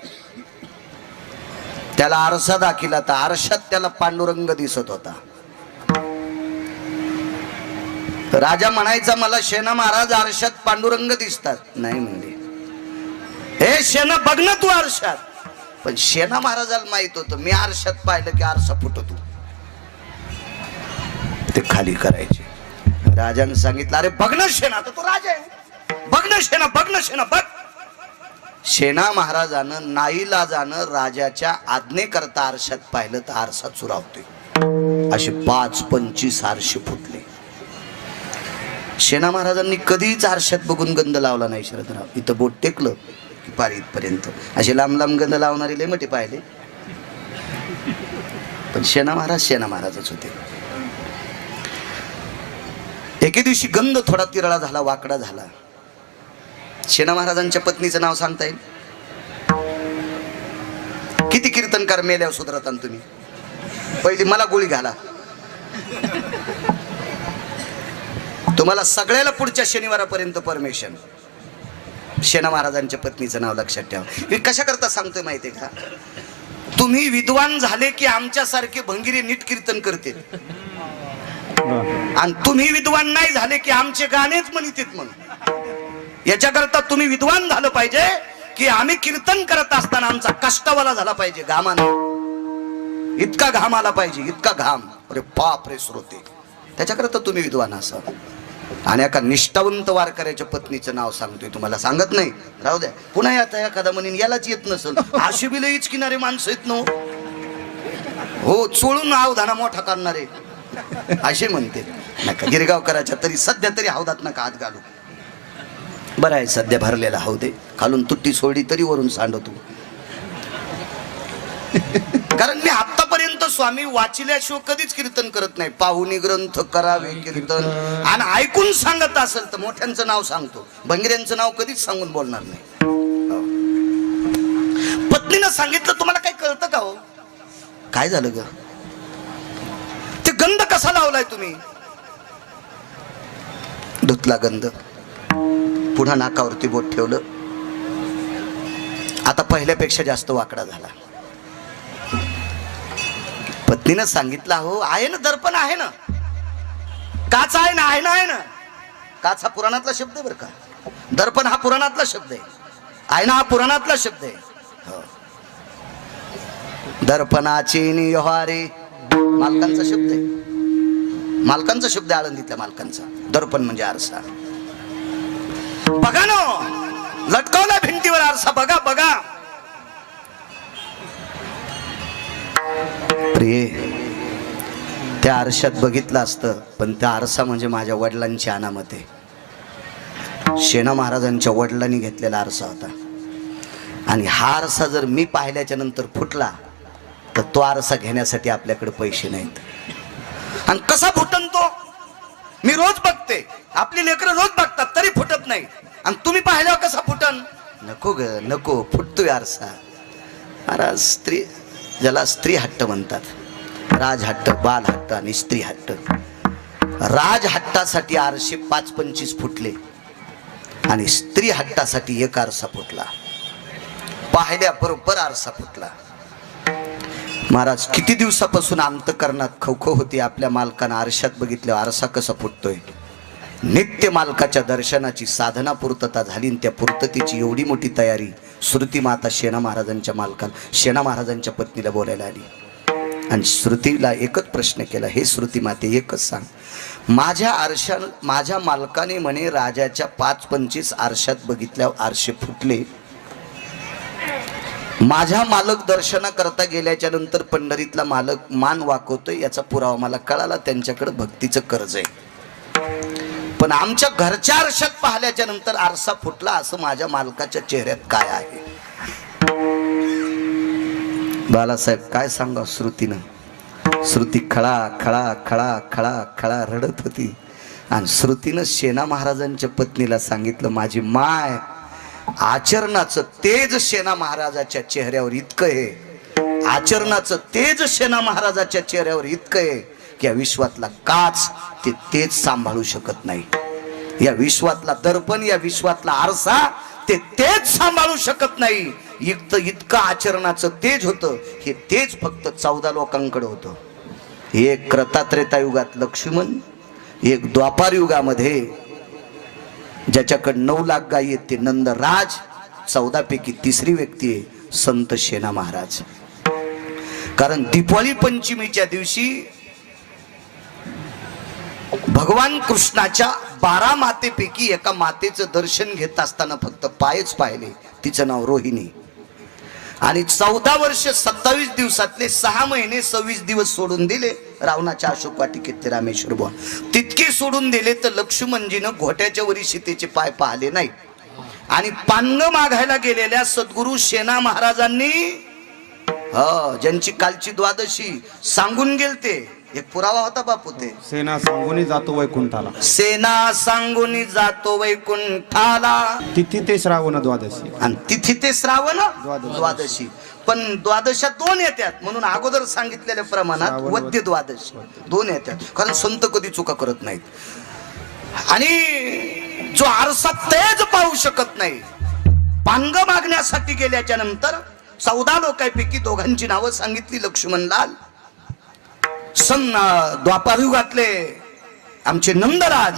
त्याला आरसा दाखिला, तर आरशात त्याला पांडुरंग दिसत होता. राजा म्हणायचा, मला सेना महाराज आरशात पांडुरंग दिसतात. नाही म्हणले, हे सेना बघ ना तू आरशात. पण सेना महाराजाला माहित होतं, मी आरशात पाहिलं की आरसा फुटतो. ते खाली करायचे. राजाने सांगितलं, अरे बघ ना सेना, तर तो राजा आहे, बघ ना सेना, बघ ना सेना, बघ. सेना महाराजानं नाईलाजानं राजाच्या आज्ञेकरता आरशात पाहिलं तर आरसा चुरावते. असे 5-25 आरसे फुटले. सेना महाराजांनी कधीच आरशात बघून गंध लावला नाही. शरदराव, इथं बोट टेकलं की पार इथपर्यंत. असे लांब लांब गंध लावणारे लय मोठे पाहिले, पण सेना महाराजच होते. एके दिवशी गंध थोडा तिरळा झाला, वाकडा झाला. सेना महाराजांच्या पत्नीचं नाव सांगता येईल? किती कीर्तनकार मेल्यावर सुधरता तुम्ही? पहिली मला गोळी घाला. तुम्हाला सगळ्याला पुढच्या शनिवारापर्यंत परमिशन. सेना महाराजांच्या पत्नीचं नाव लक्षात ठेवा. मी कशा करता सांगतोय माहितीये का? तुम्ही विद्वान झाले की आमच्यासारखे भंगिरी नीट कीर्तन करते, आणि तुम्ही विद्वान नाही झाले की आमचे गाणेच म्हणतात. म्हणून याच्याकरता तुम्ही विद्वान झालं पाहिजे की आम्ही कीर्तन करत असताना आमचा कष्टवाला झाला पाहिजे, घामानं. इतका घाम आला पाहिजे, इतका घाम. अरे बाप रे श्रोते, त्याच्याकरता तुम्ही विद्वान असा. आणि एका निष्ठावंत वारकऱ्याच्या पत्नीचं नाव सांगतोय, तुम्हाला सांगत नाही, राहू द्या. पुन्हा आता एखादा म्हणेन यालाच येत नसल. अशी बिल इचकिनारे माणसं येत नो हो, चोळून अवधाना मोठा करणारे असे म्हणते. नका गिरगावकराच्या तरी सध्या तरी हौदात नका हात घालू. बरं आहे, सध्या भरलेला हौदे, खालून तुट्टी सोडली तरी वरून सांडतो. कारण मी आतापर्यंत स्वामी वाचिल्याशिवाय कधीच कीर्तन करत नाही. पाहुणी ग्रंथ करावे कीर्तन, आणि ऐकून सांगत असेल तर मोठ्यांचं नाव सांगतो, भंगिऱ्यांचं नाव कधीच सांगून बोलणार नाही. पत्नीनं सांगितलं, तुम्हाला काही कळतं का हो? काय झालं ग? ते गंध कसा लावलाय तुम्ही? धुतला गंध, पुन्हा नाकावरती बोट ठेवलं. आता पहिल्यापेक्षा जास्त वाकडा झाला. पत्नीनं सांगितलं, हो आहे ना, दर्पण आहे ना, काच आहे ना, आहे ना, आहे ना. काच हा पुराणातला शब्द आहे बरं का. दर्पण हा पुराणातला शब्द आहे, आयना हा पुराणातला शब्द आहे. हो. दर्पणाची निहारे मालकांचा शब्द आहे, मालकांचा शब्द आहे, आळंदीतल्या मालकांचा. दर्पण म्हणजे आरसा. बघा ना, लटकवला भिंतीवर आरसा, बघा बघा. प्रिय, त्या आरशात बघितलं असतं, पण त्या आरसा म्हणजे माझ्या वडिलांची अनामत आहे. शेणा महाराजांच्या वडिलांनी घेतलेला आरसा होता. आणि हा आरसा जर मी पाहिल्याच्या नंतर फुटला तर तो आरसा घेण्यासाठी आपल्याकडे पैसे नाहीत. आणि कसा फुटन तो? मी रोज बघते, आपली लेकरं रोज बघतात तरी फुटत नाही. आणि तुम्ही पाहिल्यावर कसा फुटन? नको ग नको, फुटतोय आरसा. महाराज, स्त्री ज्याला स्त्री हट्ट म्हणतात, राजहट्ट, बाल हट्ट आणि स्त्री हट्ट. राजहट्टासाठी आरशे 5-25 फुटले आणि स्त्री हट्टासाठी एक आरसा फुटला. पाहिल्या बरोबर आरसा फुटला. महाराज, किती दिवसापासून अंतःकरणात खवखव होती आपल्या मालकानं आरशात बघितल्यावर आरसा कसा फुटतोय. नित्य मालकाच्या दर्शनाची साधना पूर्तता झाली. त्या पूर्ततेची एवढी मोठी तयारी श्रुती माता शेणा महाराजांच्या मालकाला, शेणा महाराजांच्या पत्नीला बोलायला आली. आणि श्रुतीला एकच प्रश्न केला, हे श्रुती माते एकच सांग, माझ्या मालकाने म्हणे राजाच्या 5-25 आरशात बघितल्यावर आरशे फुटले. माझ्या मालक दर्शना करता गेल्याच्या नंतर पंढरीतला मालक मान वाकवतोय, याचा पुरावा मला कळाला. त्यांच्याकडे भक्तीचं कर्ज आहे. पण आमच्या घरच्या आरशात पाहिल्याच्या नंतर आरसा फुटला, असं माझ्या मालकाच्या चेहऱ्यात काय आहे? बालासाहेब काय सांगा श्रुतीनं. श्रुती खळा खळा खळा खळा खळा रडत होती. आणि श्रुतीनं शेणा महाराजांच्या पत्नीला सांगितलं, माझी माय, आचरणाचं तेज शेणा महाराजाच्या चेहऱ्यावर इतकं आहे, आचरणाचं तेज शेणा महाराजाच्या चेहऱ्यावर इतकं आहे की या विश्वातला काच ते तेज सांभाळू शकत नाही. या विश्वातला दर्पण, या विश्वातला आरसा ते तेज सांभाळू शकत नाही. इतकं आचरणाचं तेज होतं. हे तेज फक्त 14 लोकांकडे होतं. एक कृतात्रेता युगात लक्ष्मण, एक द्वापार युगामध्ये ज्याच्याकडे 9 लाख गायी आहेत ते नंदराज, 14 पैकी तिसरी व्यक्ती आहे संत शेणा महाराज. कारण दीपावली पंचमीच्या दिवशी भगवान कृष्णाच्या 12 मातेपैकी एका मातेचं दर्शन घेत असताना फक्त पायच पाहिले. तिचं नाव रोहिणी. आणि 14 वर्ष 27 दिवसातले 6 महिने 26 दिवस सोडून दिले रावणाच्या अशोक वाटिकेत ते रामेश्वर बुवा. तितके सोडून दिले तर लक्ष्मणजीनं घोट्याच्या वरी सीतेचे पाय पाहिले नाही. आणि पानग मागायला गेलेल्या सद्गुरु शेणा महाराजांनी ज्यांची कालची द्वादशी सांगून गेलते, एक पुरावा होता बापू, ते सेना सांगून जातो वैकुंठाला, सेना सांगून जातो वैकुंठाला, तिथी ते श्रावण द्वादशी. आणि तिथी ते श्रावण द्वादशी. पण द्वादशात 2 येतात म्हणून अगोदर सांगितलेल्या प्रमाणात वद्य द्वादशी 2 येतात. कारण संत कधी चुका करत नाहीत. आणि जो आरसा तेज पाहू शकत नाही, पानग मागण्यासाठी गेल्याच्या नंतर 14 लोकांपैकी दोघांची नावं सांगितली. लक्ष्मणलाल, द्वापार युगातले आमचे नंदराज,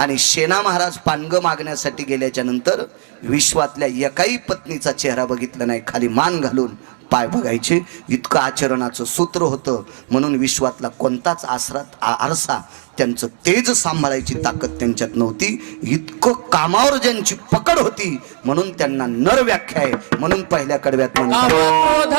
आणि शेणा महाराज पानग मागण्यासाठी गेल्याच्या नंतर विश्वातल्या एकाही पत्नीचा चेहरा बघितला नाही. खाली मान घालून पाय बघायचे, इतकं आचरणाचं सूत्र होतं. म्हणून विश्वातला कोणताच आरसा त्यांचं तेज सांभाळायची ताकद त्यांच्यात नव्हती. इतकं कामावर ज्यांची पकड होती म्हणून त्यांना नर व्याख्या आहे. म्हणून पहिल्या कडव्यात म्हणतात,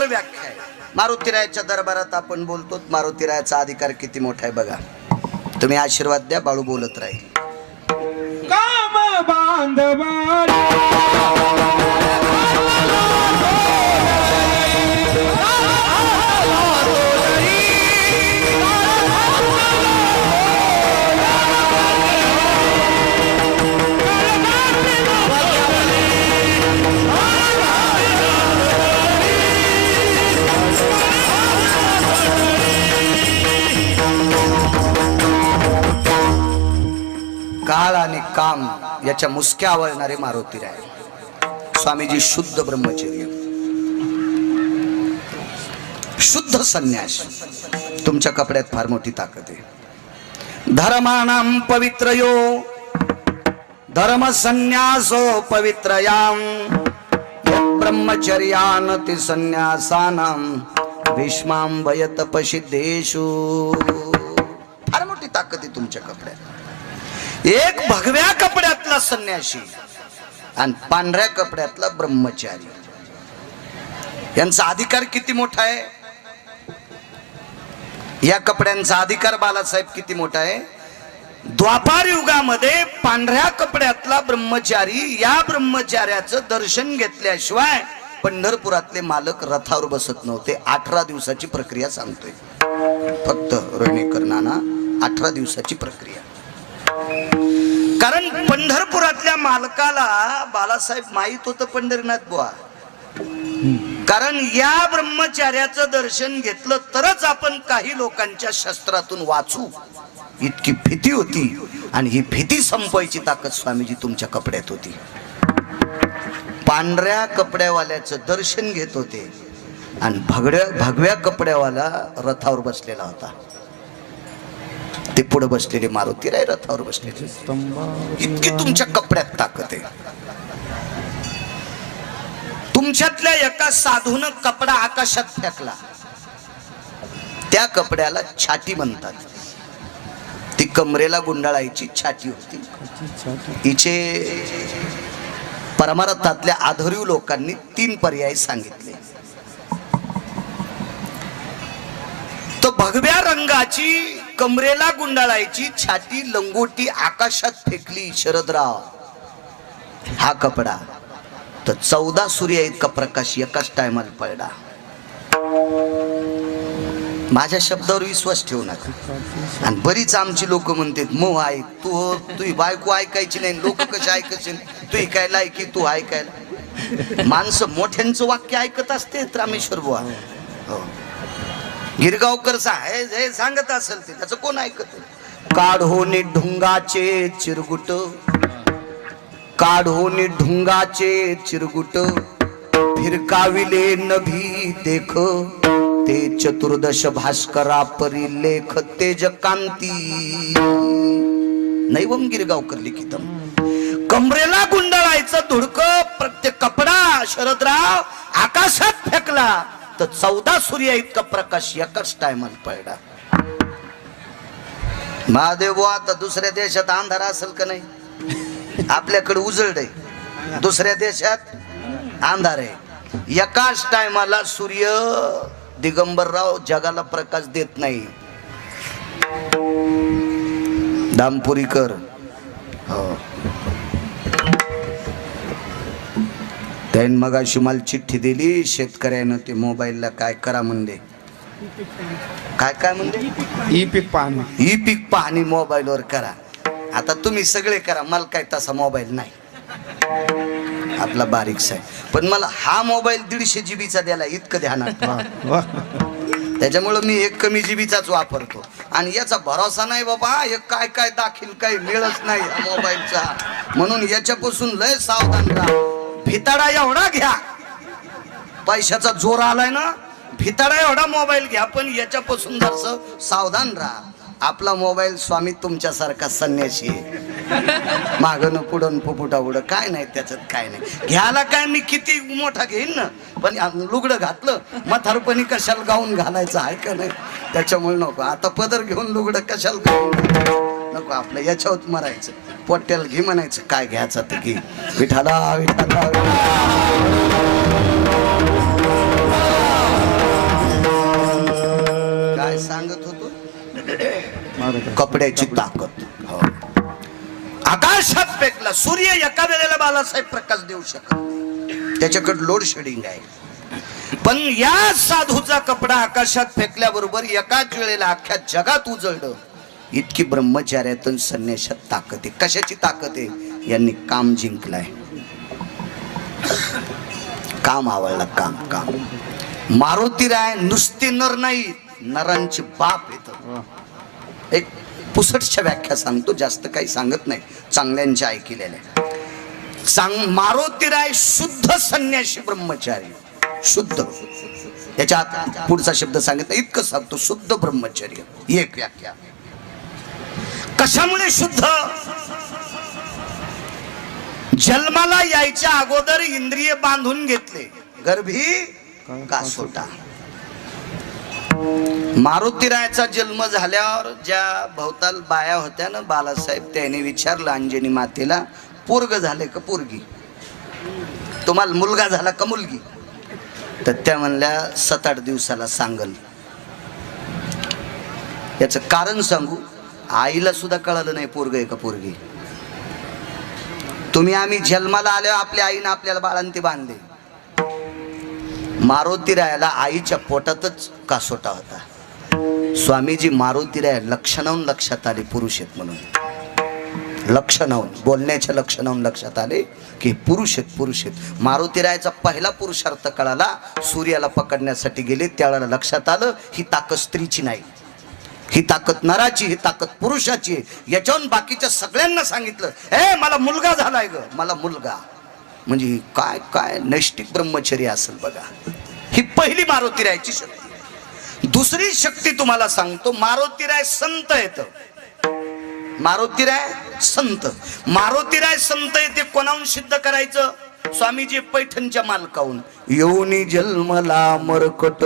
सुंदर व्याख्या आहे. मारुतीरायाच्या दरबारात आपण बोलतो. मारुतीरायाचा अधिकार किती मोठा आहे बघा. तुम्ही आशीर्वाद द्या, बाळू बोलत राहील. काम बांधवाडी काळ आणि काम याच्या मुसक्या आवळणारे मारुतीराय. स्वामीजी शुद्ध ब्रह्मचर्य, शुद्ध संन्यास. तुमच्या कपड्यात फार मोठी ताकद आहे. धर्माणाम पवित्रयो धर्म संन्यासो पवित्रयाम ब्रह्मचर्यान ति संन्यासानाम भीष्मां वयतपसिद्धेषु. फार मोठी ताकद आहे तुमच्या कपड्यात. एक भगव्या कपड्यातला संन्यासी आणि पांढऱ्या कपड्यातला ब्रह्मचारी यांचा अधिकार किती मोठा आहे. या कपड्यांचा अधिकार बालासाहेब किती मोठा आहे. द्वापार युगामध्ये पांढऱ्या कपड्यातला ब्रह्मचारी, या ब्रह्मचार्याचं दर्शन घेतल्याशिवाय पंढरपुरातले मालक रथावर बसत नव्हते. 18 दिवसाची प्रक्रिया सांगतोय फक्त रोहिणीकर नाना. 18 दिवसाची प्रक्रिया. कारण पंढरपुरातल्या मालकाला बालासाहेब माहित होतं पंढरीनाथ बुवा. कारण या ब्रह्मचार्याचं दर्शन घेतलं तरच आपण काही लोकांच्या शस्त्रातून वाचू, इतकी भीती होती. आणि ही भीती संपवायची ताकद स्वामीजी तुमच्या कपड्यात होती. पांढऱ्या कपड्यावाल्याचं दर्शन घेत होते आणि भगव्या कपड्यावाला रथावर बसलेला होता. ते पुढे बसलेले मारुतीराय रथावर बसलेले. इतकी तुमच्या कपड्यात ताकद आहे. तुमच्यातल्या एका साधून कपडा आकाशात फेकला. त्या कपड्याला छाटी म्हणतात. ती कमरेला गुंडाळायची छाटी होती. हिचे परमार्थातल्या आधुरीव लोकांनी 3 पर्याय सांगितले. तो भगव्या रंगाची कमरेला गुंडाळायची छाटी लंगोटी आकाशात फेकली शरदराव हा कपडा तर 14 सूर्य इतका प्रकाश एकाच टायमाला पडला. माझ्या शब्दावर विश्वास ठेवू नका. आणि बरीच आमची लोक म्हणतात मग ऐक तू, तुझी बायको ऐकायची नाही, लोक कशी ऐकायची, तू काय लायकी तू ऐकायला. माणसं मोठ्यांचं वाक्य ऐकत असते रामेश्वर बुवा. हो, गिरगावकर हे सांगत असेल ते त्याचं कोण ऐकत. काढोनी ढुंगाचे चिरगुट, काढोनी ढुंगाचे चिरगुट, फिरकाविले नभी देख, ते चतुर्दश भास्करा परी लेख तेज कांती. नैवम गिरगावकर लिखितम. कमरेला गुंडाळायचं धुडकं प्रत्येक कपडा शरदराव आकाशात फेकला तर 14 सूर्य इतका प्रकाश एकाच टायमाला पडला. महादेव आता दुसऱ्या देशात अंधार असेल का नाही. आपल्याकडे उजळ आहे, दुसऱ्या देशात अंधार आहे. एकाच टायमाला सूर्य दिगंबरराव जगाला प्रकाश देत नाही. दामपुरीकर हो त्याने मगाशी मला चिठ्ठी दिली. शेतकऱ्यानं ते मोबाईलला काय करा म्हणले. काय म्हणले. ई पीक पाहणी, ई पीक पाहणी मोबाईलवर करा. आता तुम्ही सगळे करा, मला काय तसा मोबाईल नाही, आपला बारीकसा आहे. पण मला हा मोबाईल 150 GB द्याला इतकं ध्यानात. त्याच्यामुळं मी एक कमी जीबीचाच वापरतो. आणि याचा भरोसा नाही बाबा, हे काय दाखील काही मिळत नाही मोबाईलचा. म्हणून याच्यापासून लय सावधान राहा. भिताडा एवढा घ्या, पैशाचा जोर आलाय ना, भिताडा एवढा मोबाईल घ्या, पण याच्यापासून जरासं सावधान राहा. आपला मोबाईल स्वामी तुमच्यासारखा संन्यासी आहे. मागणं पुढं पुपुटा उडं काय नाही त्याच्यात, काय नाही. घ्यायला काय मी किती मोठा घेईन ना, पण लुगडं घातलं म्हातारपणी कशाला गाऊन घालायचं आहे का नाही. त्याच्यामुळे नको. आता पदर घेऊन लुगडं कशाला गाऊन नको. आपलं याच्यावर मरायचं. पोट्याला घे म्हणायचं, काय घ्यायचं ते घे. विठाला विठाला कपड्याची ताकद. हो. आकाशात फेकला सूर्य एका वेळेला बालासाहेब प्रकाश देऊ शकत, त्याच्याकडे लोड शेडिंग आहे. पण या साधूचा कपडा आकाशात फेकल्याबरोबर एकाच वेळेला अख्ख्या जगात उजळलं. इतकी ब्रह्मचार्यातून संन्यासात ताकद आहे. कशाची ताकद आहे? यांनी काम जिंकलाय. काम आवडला. काम काम मारुती राय नुसते नर नाही, नरांचे बाप येत. एक पुसटच्या व्याख्या सांगतो, जास्त काही सांगत नाही, चांगल्यांच्या ऐकलेल्या. मारुती राय शुद्ध संन्यासी ब्रह्मचारी. शुद्ध, याच्यात पुढचा शब्द सांगितला इतकं सांगतो, शुद्ध ब्रह्मचर्य. एक व्याख्या. कशामुळे शुद्ध? जन्माला यायच्या अगोदर इंद्रिय बांधून घेतले, गर्भी कासोटा. मारुतीरायाचा जन्म झाल्यावर ज्या भोवताल बाया होत्या ना बालासाहेब, त्याने विचारलं अंजनी मातेला, पोरग झाले का पोरगी? तुम्हाला मुलगा झाला का मुलगी? तर त्या म्हणल्या 7-8 दिवसाला सांगल. याच कारण सांगू, आईला सुद्धा कळालं नाही पोरग आहे का पोरगी. आम्ही जन्माला आल्यावर आपल्या आईनं आपल्याला बाळांती बांधले. मारुतीरायाला आईच्या पोटातच कासोटा होता. स्वामीजी मारुतीराय लक्षणाहून लक्षात आले पुरुष आहेत म्हणून. लक्षणाहून, बोलण्याच्या लक्षणाहून लक्षात आले की पुरुष आहेत, पुरुष आहेत. मारुतीरायाचा पहिला पुरुषार्थ कळाला, सूर्याला पकडण्यासाठी गेले, त्यावेळेला लक्षात आलं ही ताकद स्त्रीची नाही, ही ताकद नराची, ही ताकद पुरुषाची आहे. याच्याहून बाकीच्या सगळ्यांना सांगितलं, ए मला मुलगा झालाय ग, मला मुलगा. म्हणजे काय काय नैष्टिक ब्रह्मचर्य असेल बघा. ही पहिली मारुतीरायाची शक्ती. दुसरी शक्ती तुम्हाला सांगतो, मारुतीराय संत येत. मारुतीराय संत. मारुतीराय संत येते कोणाहून सिद्ध करायचं? स्वामीजी पैठणच्या मालकाहून. योनी जन्मला मरकट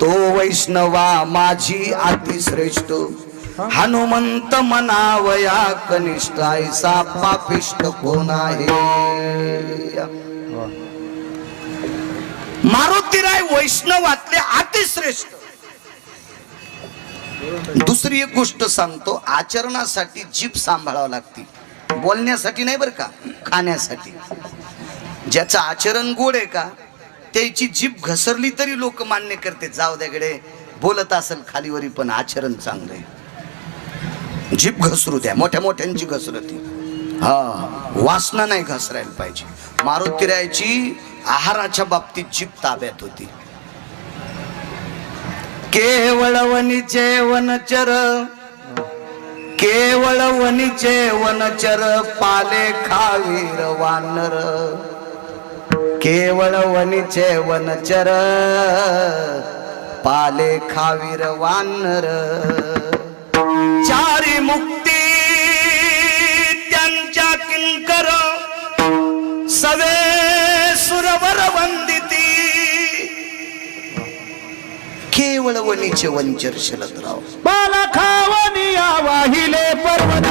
तो वैष्णवा माझी अतिश्रेष्ठ, हनुमंत मनावया कनिष्ठ ऐसा पापिष्ट कोण आहे. मारुतीराय वैष्णवातले अतिश्रेष्ठ. दुसरी एक गोष्ट सांगतो, आचरणासाठी जीभ सांभाळावं लागते, बोलण्यासाठी नाही बरं का, खाण्यासाठी. ज्याचं आचरण गोड आहे का त्याची जीभ घसरली तरी लोक मान्य करते, जाऊ द्याकडे बोलत असेल खालीवरी पण आचरण चांगलं आहे. जीभ घसरू द्या, मोठ्या मोठ्यांची घसरती, हा वासना नाही घसरायला पाहिजे. मारुतीरायाची आहाराच्या बाबतीत जीभ ताब्यात होती. केवळ वनीचे वनचर, केवळ वनीचे वनचर पाले खावीर वानर. केवळ वनीचे वनचर पाले खावीर वानर. चारी मुक्ती त्यांच्या किंकर, सवे सुरवर वंदिती. केवळ वनीचे वंचर शरदराव. बाला खावनिया वाहिले पर्वत,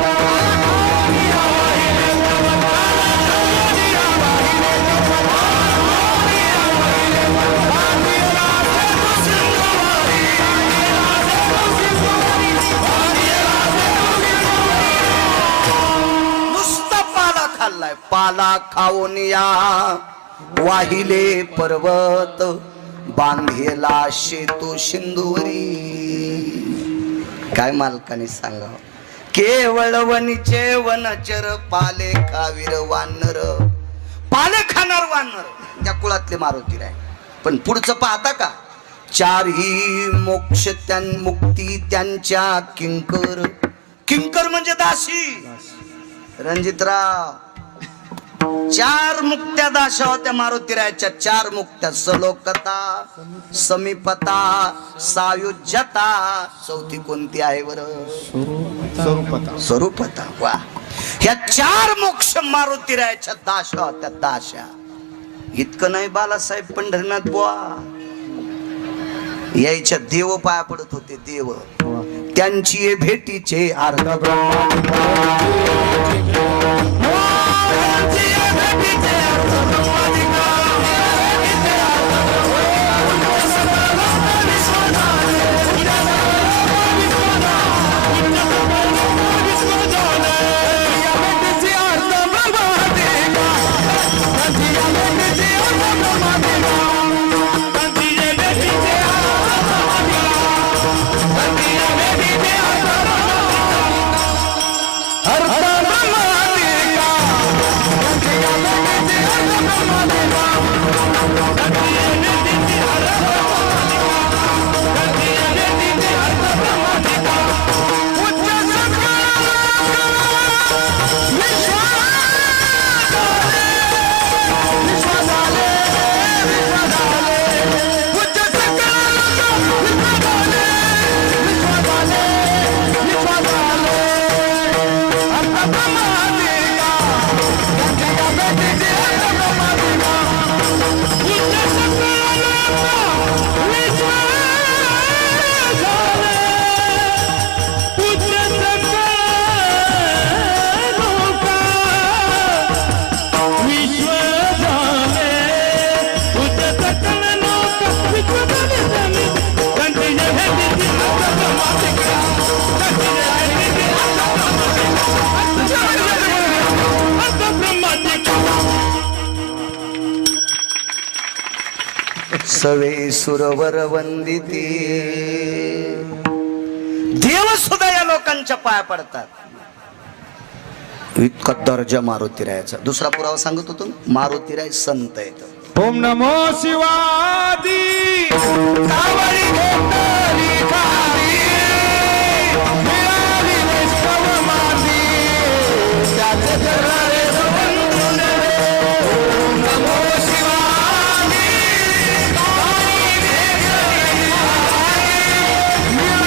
नुसता पाला खाल्लाय. पाला खाऊन या वाहिले पर्वत, बांधेला शेतू सिंधुवरी. काय मालकाने सांगा. केवळ वनीचे वनचर पाले खावीर वानर. पाले खाणार वानर त्या कुळातले मारुतीराय. पण पुढचं पाहता का, चारही मोक्ष मुक्ती त्यांच्या किंकर. किंकर म्हणजे दासी. रणजितराव, 4 मुक्त्या दाशा होत्या मारुतीरायाच्या. 4 मुक्त्या, सलोकता, समीपता, सायुज्यता. चौथी कोणती आहे बरं? स्वरूपता. स्वरूपता. वा, ह्या 4 मोक्ष मारुतीरायाच्या दाशा होत्या. दाशा इतकं नाही, बालासाहेब पंढरीनाथ बुवा यायच्या देव पाया पडत होते. देव त्यांची भेटीचे अर्ध सवे सुरवर वंदिती. देव सुद्धा या लोकांच्या पाया पडतात. इतका दर्जा मारुतीरायाचा. दुसरा पुरावा सांगत होतो, मारुतीराय संत आहेत. ओम नमो शिवादी कावडी घेतली खाली, मिळाली वैष्णव माती, त्याचे चरणारे वंदन रे. ओम नमो शिवादी कावडी घेतली खाली,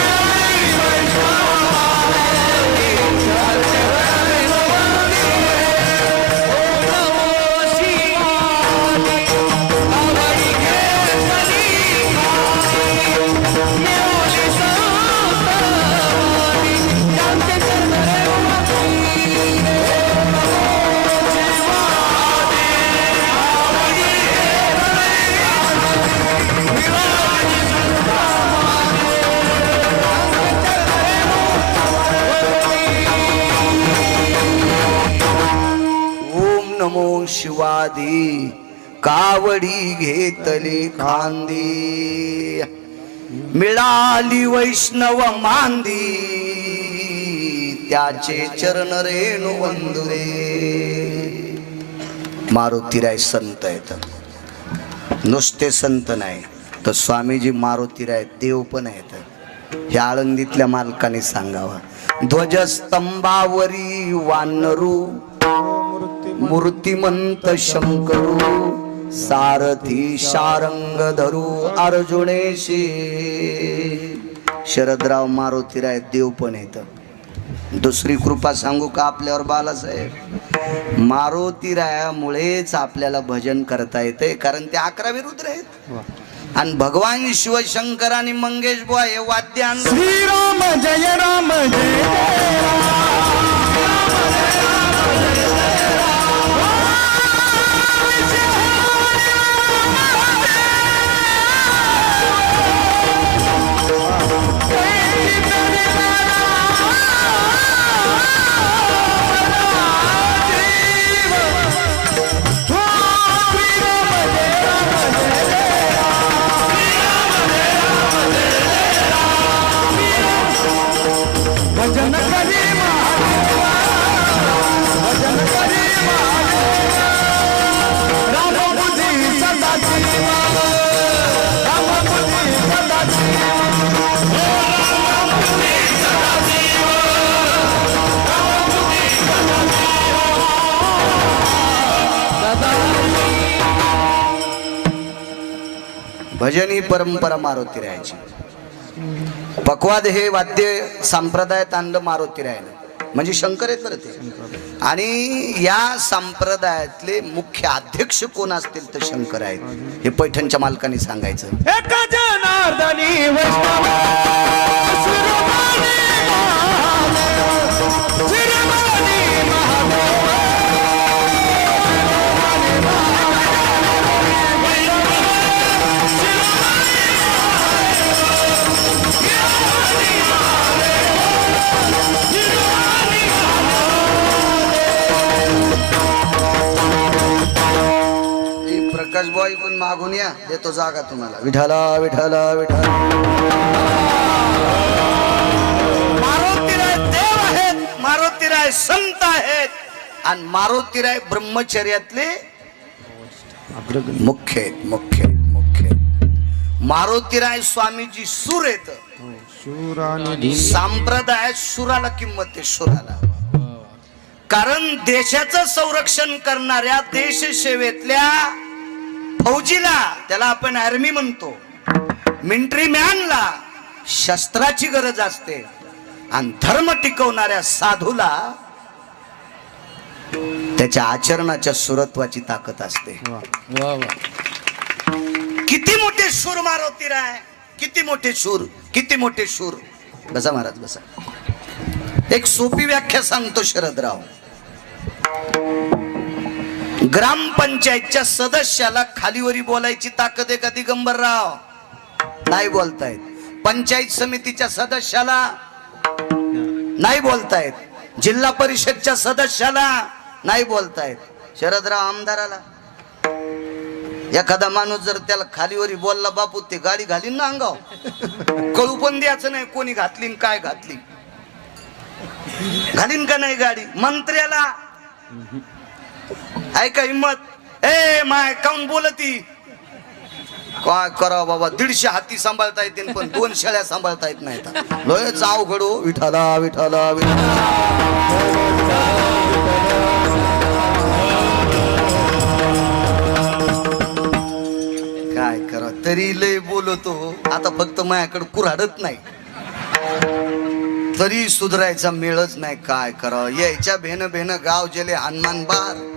मिळाली वैष्णव माती, त्याचे चरणारे वंदन रे. ओम नमो शिवादी कावडी घेतली खाली, मिळाली संतानी, त्यांचे चरणारे वंदन रे. ओम नमो शिवादी कावडी घेतली खांदी, मिळाली वैष्णव मांदी, त्याचे चरण रेणू वंदुरे. मारुतीराय संत आहेत. नुसते संत नाही तर स्वामीजी मारुतीराय देव पण आहेत. ह्या आळंदीतल्या मालकाने सांगावा. ध्वजस्तंभावरी वानरू, मूर्तिमंत शंकरू, सारथी शारंग धरू अर्जुनेशी. शरदराव मारुतीराय देव पण येत. दुसरी कृपा सांगू का आपल्यावर बालासाहेब? मारुतीरायामुळेच आपल्याला भजन करता येते, कारण ते 11 रुद्र आहेत. आणि भगवान शिवशंकर आणि मंगेश बुवा हे वाद्य आणलं. श्रीराम जय राम जय जय भजन करी महादेवा, भजन करी महादेवा, राम बुद्धी सदा जीवा, राम बुद्धी सदा जीवा, राम बुद्धी सदा जीवा, राम बुद्धी सदा जीवा. भजन ही परंपरा मारुतीरायाची. पक्वाद हे वाद्य संप्रदायात आणलं मारुतीरायानं, म्हणजे शंकर आहेत बरं ते. आणि या संप्रदायातले मुख्य अध्यक्ष कोण असतील तर शंकर आहेत. हे पैठणच्या मालकाने सांगायचं. एक जनार्दनी वैष्णव शिरोमणी महादेव, शिरोमणी महादेव. प्रकाश बॉय पण मागून या, देतो जागा तुम्हाला. विठाला विठाला विठाला. मारुतीराय देव आहेत, मारुतीराय संत आहेत, आणि मारुतीराय ब्रह्मचर्यातले मुख्य आहेत. मुख्य मुख्य मारुतीराय स्वामीजी सूर आहेत. संप्रदायात सुराला किंमत आहे, सुराला. कारण देशाचं संरक्षण करणाऱ्या देश सेवेतल्या फौजीला, त्याला आपण आर्मी म्हणतो, मिलिटरी मॅनला शस्त्राची गरज असते. आणि धर्म टिकवणाऱ्या साधूला त्याच्या आचरणाच्या सुरत्वाची ताकद असते. किती मोठे शूर मारुतीराय, किती मोठे शूर, किती मोठे शूर. बसा महाराज बसा. एक सोपी व्याख्या सांगतो शरदराव. ग्रामपंचायतच्या सदस्याला खालीवरी बोलायची ताकद आहे का दिगंबरराव? नाही बोलतायत. पंचायत समितीच्या सदस्याला नाही बोलतायत. जिल्हा परिषदच्या सदस्याला नाही बोलतायत. शरदराव आमदाराला एखादा माणूस जर त्याला खालीवरी बोलला बापू ते गाडी घालीन ना अंगाव कळू पण द्यायचं नाही कोणी घातली न काय घातली घालीन का नाही गाडी मंत्र्याला ऐका हिम्मत ए माय काऊन बोलती काय करावं बाबा 150 हाती सांभाळता येते पण 2 शेळ्या सांभाळता येत नाहीत लोयच अवघड हो विठाला विठाला काय करा तरी लय बोलतो आता फक्त माझ्याकडे कुऱ्हाडत नाही तरी सुधरायचा मेळच नाही काय करावं यायच्या भेन भेन गाव जेले हनुमान बार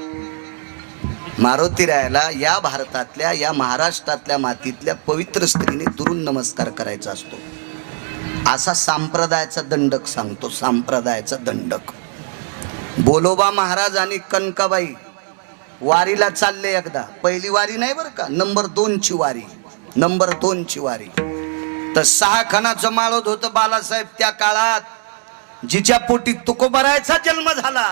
मारुती रायाला या भारतातल्या या महाराष्ट्रातल्या मातीतल्या पवित्र स्त्रीने दुरून नमस्कार करायचा असतो असा संप्रदायाचा दंडक सांगतो संप्रदायाचा दंडक बोलोबा महाराज आणि कनकाबाई वारीला चालले एकदा पहिली वारी नाही बरं का नंबर 2 ची वारी नंबर 2 ची वारी तर 6 खणाचं माळोद होतं बालासाहेब त्या काळात जिच्या पोटी तुकोबारायचा जन्म झाला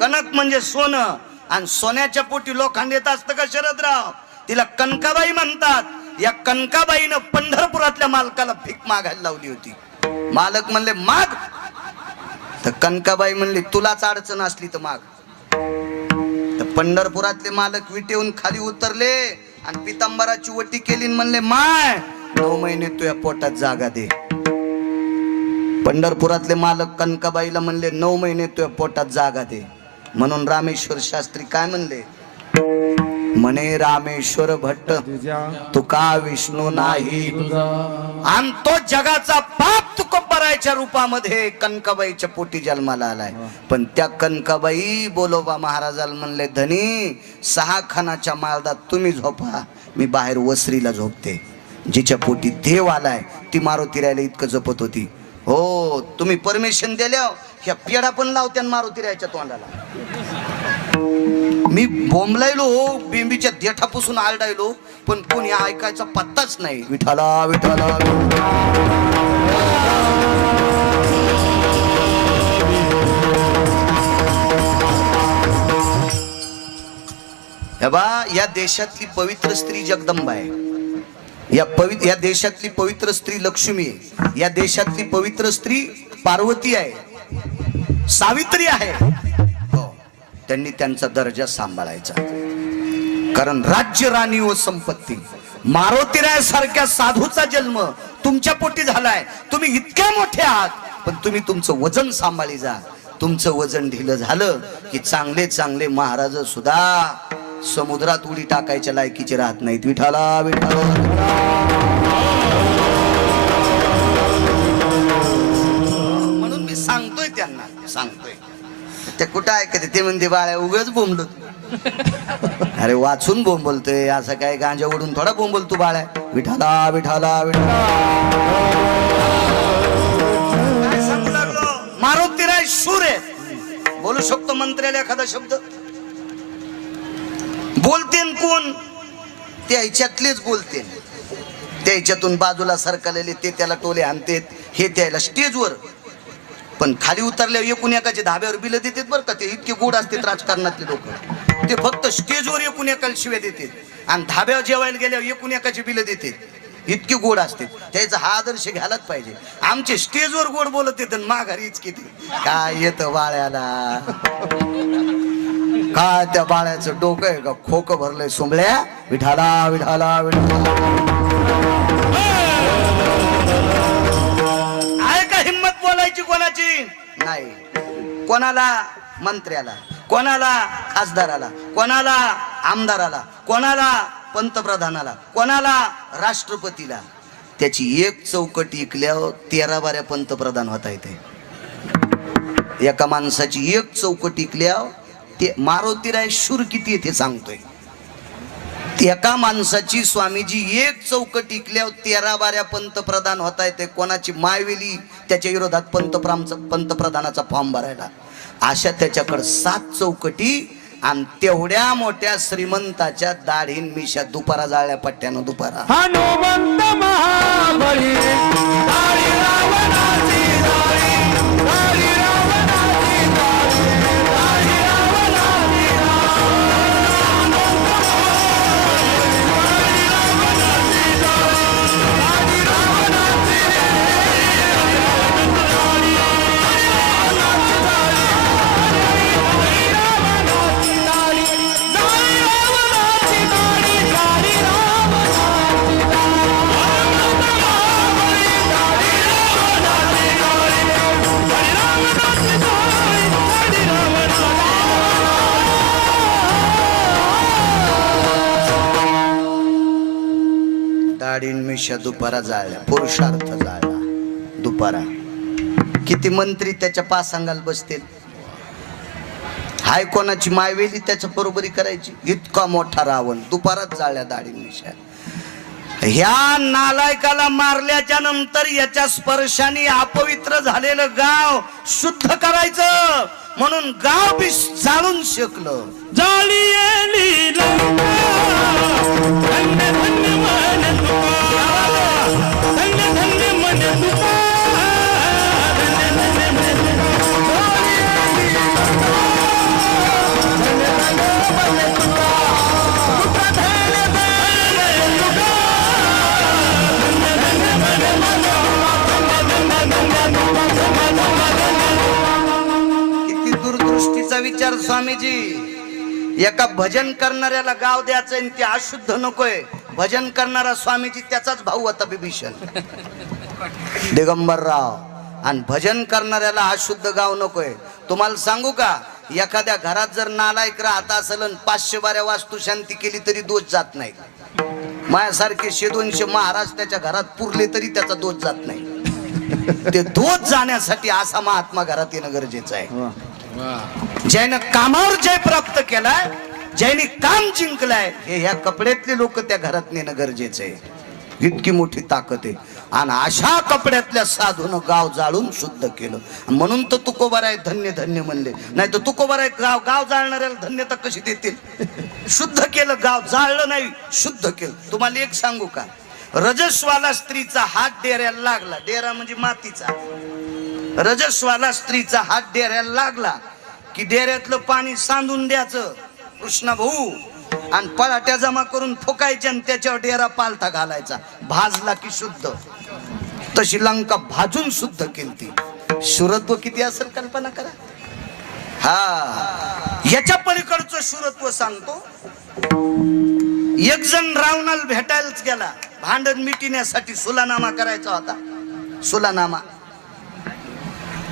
कनक म्हणजे सोनं आणि सोन्याच्या पोटी लोखंड येत असतं का शरदराव तिला कनकाबाई म्हणतात या कनकाबाईनं पंढरपुरातल्या मालकाला भीक मागायला लावली होती मालक म्हणले माग तर कनकाबाई म्हणली तुलाच अडचण असली तर माग तर पंढरपुरातले मालक विटेहून खाली उतरले आणि पितांबराची वटी केली म्हणले माय 9 महिने तुझ्या पोटात जागा दे पंढरपुरातले मालक कनकाबाईला म्हणले 9 महिने तुझ्या पोटात जागा दे म्हणून रामेश्वर शास्त्री काय म्हणले म्हणे रामेश्वर भट्ट तुका विष्णू नाही आणि तो जगाचा बाप तुकोबारायच्या रूपामध्ये कनकाबाईच्या पोटी जन्माला आलाय पण त्या कनकाबाई बोलोबा महाराजाला म्हणले धनी 6 खणाच्या माळदात तुम्ही झोपा मी बाहेर वसरीला झोपते जिच्या पोटी देव आलाय ती मारुती रायाला इतकं जपत होती हो तुम्ही परमिशन दिल्या ह्या पेडा पण लावत्या मारुती रायाच्या तोंडाला मी बोंबलायलो बेंबीच्या देठापासून आरडायलो पण कोणी ऐकायचा पत्ताच नाही विठाला विठाला हे बा या देशातली पवित्र स्त्री जगदंबा आहे या देशातली पवित्र स्त्री लक्ष्मी आहे या देशातली पवित्र स्त्री पार्वती आहे सावित्री आहे त्यांनी त्यांचा दर्जा सांभाळायचा कारण राज्य राणी व संपत्ती मारुतीराय सारख्या साधूचा जन्म तुमच्या पोटी झालाय तुम्ही इतके मोठे आहात पण तुम्ही तुमचं वजन सांभाळी जा तुमचं वजन ढिलं झालं की चांगले चांगले महाराज सुद्धा समुद्रात उडी टाकायच्या लायकीचे राहत नाहीत विठाला विठाला म्हणून मी सांगतोय त्यांना सांगतोय ते कुठं ऐकते ते म्हणते बाळ्या उगाच बोंबलत अरे वाचून बोंबलतोय असं काय गांजा ओढून थोडा बोंबलतो बाळ्या विठाला विठाला विठाला काय सांगू लागलो मारुतीराय शूर आहे बोलू शकतो मंत्र्याला एखादा शब्द बोलते कोण ते ह्याच्यातलेच बोलते त्या ह्याच्यातून बाजूला सरकलेले ते त्याला टोले आणतेत हे त्याला स्टेजवर पण खाली उतरल्यावर एकूण एकाचे धाब्यावर बिल देतात बरं का ते इतके गोड असतात राजकारणातले लोक ते फक्त स्टेजवर एकूण एकाला शिव्या देतात आणि धाब्यावर जेवायला गेल्यावर एकूण एकाचे बिल देतात इतके गोड असते त्याचा हा आदर्श घ्यायलाच पाहिजे आमचे स्टेजवर गोड बोलत येत माघारीच किती काय येतं बाळ्याला काय त्या बाळ्याचं डोकं आहे का खोकं भरलंय सुंबळ्या विठाला विठाला विठाला आहे का हिम्मत बोलायची कोणाची नाही कोणाला मंत्र्याला कोणाला खासदाराला कोणाला आमदाराला कोणाला पंतप्रधानाला कोणाला राष्ट्रपतीला त्याची एक चौकट ऐकल्यावर 13-12 पंतप्रधान होता येते एका माणसाची एक चौकट ऐकल्यावर ते मारुतीराय शूर किती ते सांगतोय एका माणसाची स्वामीजी एक चौकट ऐकल्यावर 13-12 पंतप्रधान होता येते कोणाची मायवेली त्याच्या विरोधात पंतप्रधानाचा फॉर्म भरायला अशा त्याच्याकडे 7 चौकटी आणि तेवढ्या मोठ्या श्रीमंताच्या दाढीन मिशा दुपारा जाळल्या पट्ट्यानं दुपारा हनुमंत महाबळी दाढी रावणाची दाढी, दाढी रावणाची दाढी, दाढी रावणाची दाढी. दाढीन मिशा दुपारा जाळल्या, पुरुषार्थ जाळला दुपारा. किती मंत्री त्याच्या पासांगाल बसतील. हाय कोणाची मायवेली त्याच्या बरोबरी करायची. इतका मोठा रावण दुपारात जाळल्या दाढीन मिशा. ह्या नालायकाला मारल्याच्या नंतर याच्या स्पर्शाने अपवित्र झालेलं गाव शुद्ध करायचं म्हणून गाव बी जाळून शकलं. जाळी येली लंका, धन्य धन्य मन तुका, धन्य धन्य मन तुका, धन्य धन्य मन तुका. जाळी येली लंका, धन्य धन्य मन तुका, तुका धन्य धन्य तुका, धन्य धन्य मन तुका. किती दूरदृष्टीचा विचार स्वामीजी. एका भजन करणाऱ्याला गाव द्यायचं आणि ते अशुद्ध नकोय. भजन करणारा स्वामीजी त्याचाच भाऊ होता बिभीषण, दिगंबरराव. आणि भजन करणाऱ्याला अशुद्ध गाव नकोय. तुम्हाला सांगू का, एखाद्या घरात जर नालायक राहत असेल आणि 500 बाऱ्या वास्तू शांती केली तरी दोष जात नाही. माझ्यासारखे 100-200 महाराज त्याच्या घरात पुरले तरी त्याचा दोष जात नाही. ते दोष जाण्यासाठी असा महात्मा घरात येणं गरजेचं आहे. ज्यानं कामावर जय प्राप्त केलाय, ज्याने काम जिंकलाय, हे ह्या कपड्यातले लोक त्या घरात नेणं गरजेचं आहे. इतकी मोठी ताकद आहे. आणि अशा कपड्यातल्या साधून गाव जाळून शुद्ध केलं. म्हणून तर तुकोबाराय धन्य धन्य म्हणले. नाही तर तुकोबाराय गाव जाळणाऱ्याला धन्यता कशी देतील. शुद्ध केलं, गाव जाळलं नाही, शुद्ध केलं. तुम्हाला एक सांगू का, रजस्वाला स्त्रीचा हात डेऱ्याला लागला. डेरा म्हणजे मातीचा. रजस्वाला स्त्रीचा हात डेऱ्याला लागला की डेऱ्यातलं पाणी सांडून द्यायचं कृष्णा भाऊ, आणि पळाट्या जमा करून फुकायच्या आणि त्याच्यावर डेरा पालथा घालायचा. भाजला की शुद्ध. तशी लंका भाजून शुद्ध केलती. शुरत्व किती असेल कल्पना करा. हा, याच्या पलीकडचं शुरत्व सांगतो. एक जण रावणाला भेटायलाच गेला. भांडण मिटण्यासाठी सुलानामा करायचा होता. सुलानामा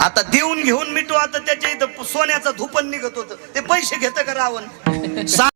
आता देऊन घेऊन मिटू. आता त्याच्या इथं सोन्याचं धुपन निघत होतं. ते पैसे घेतं का रावण.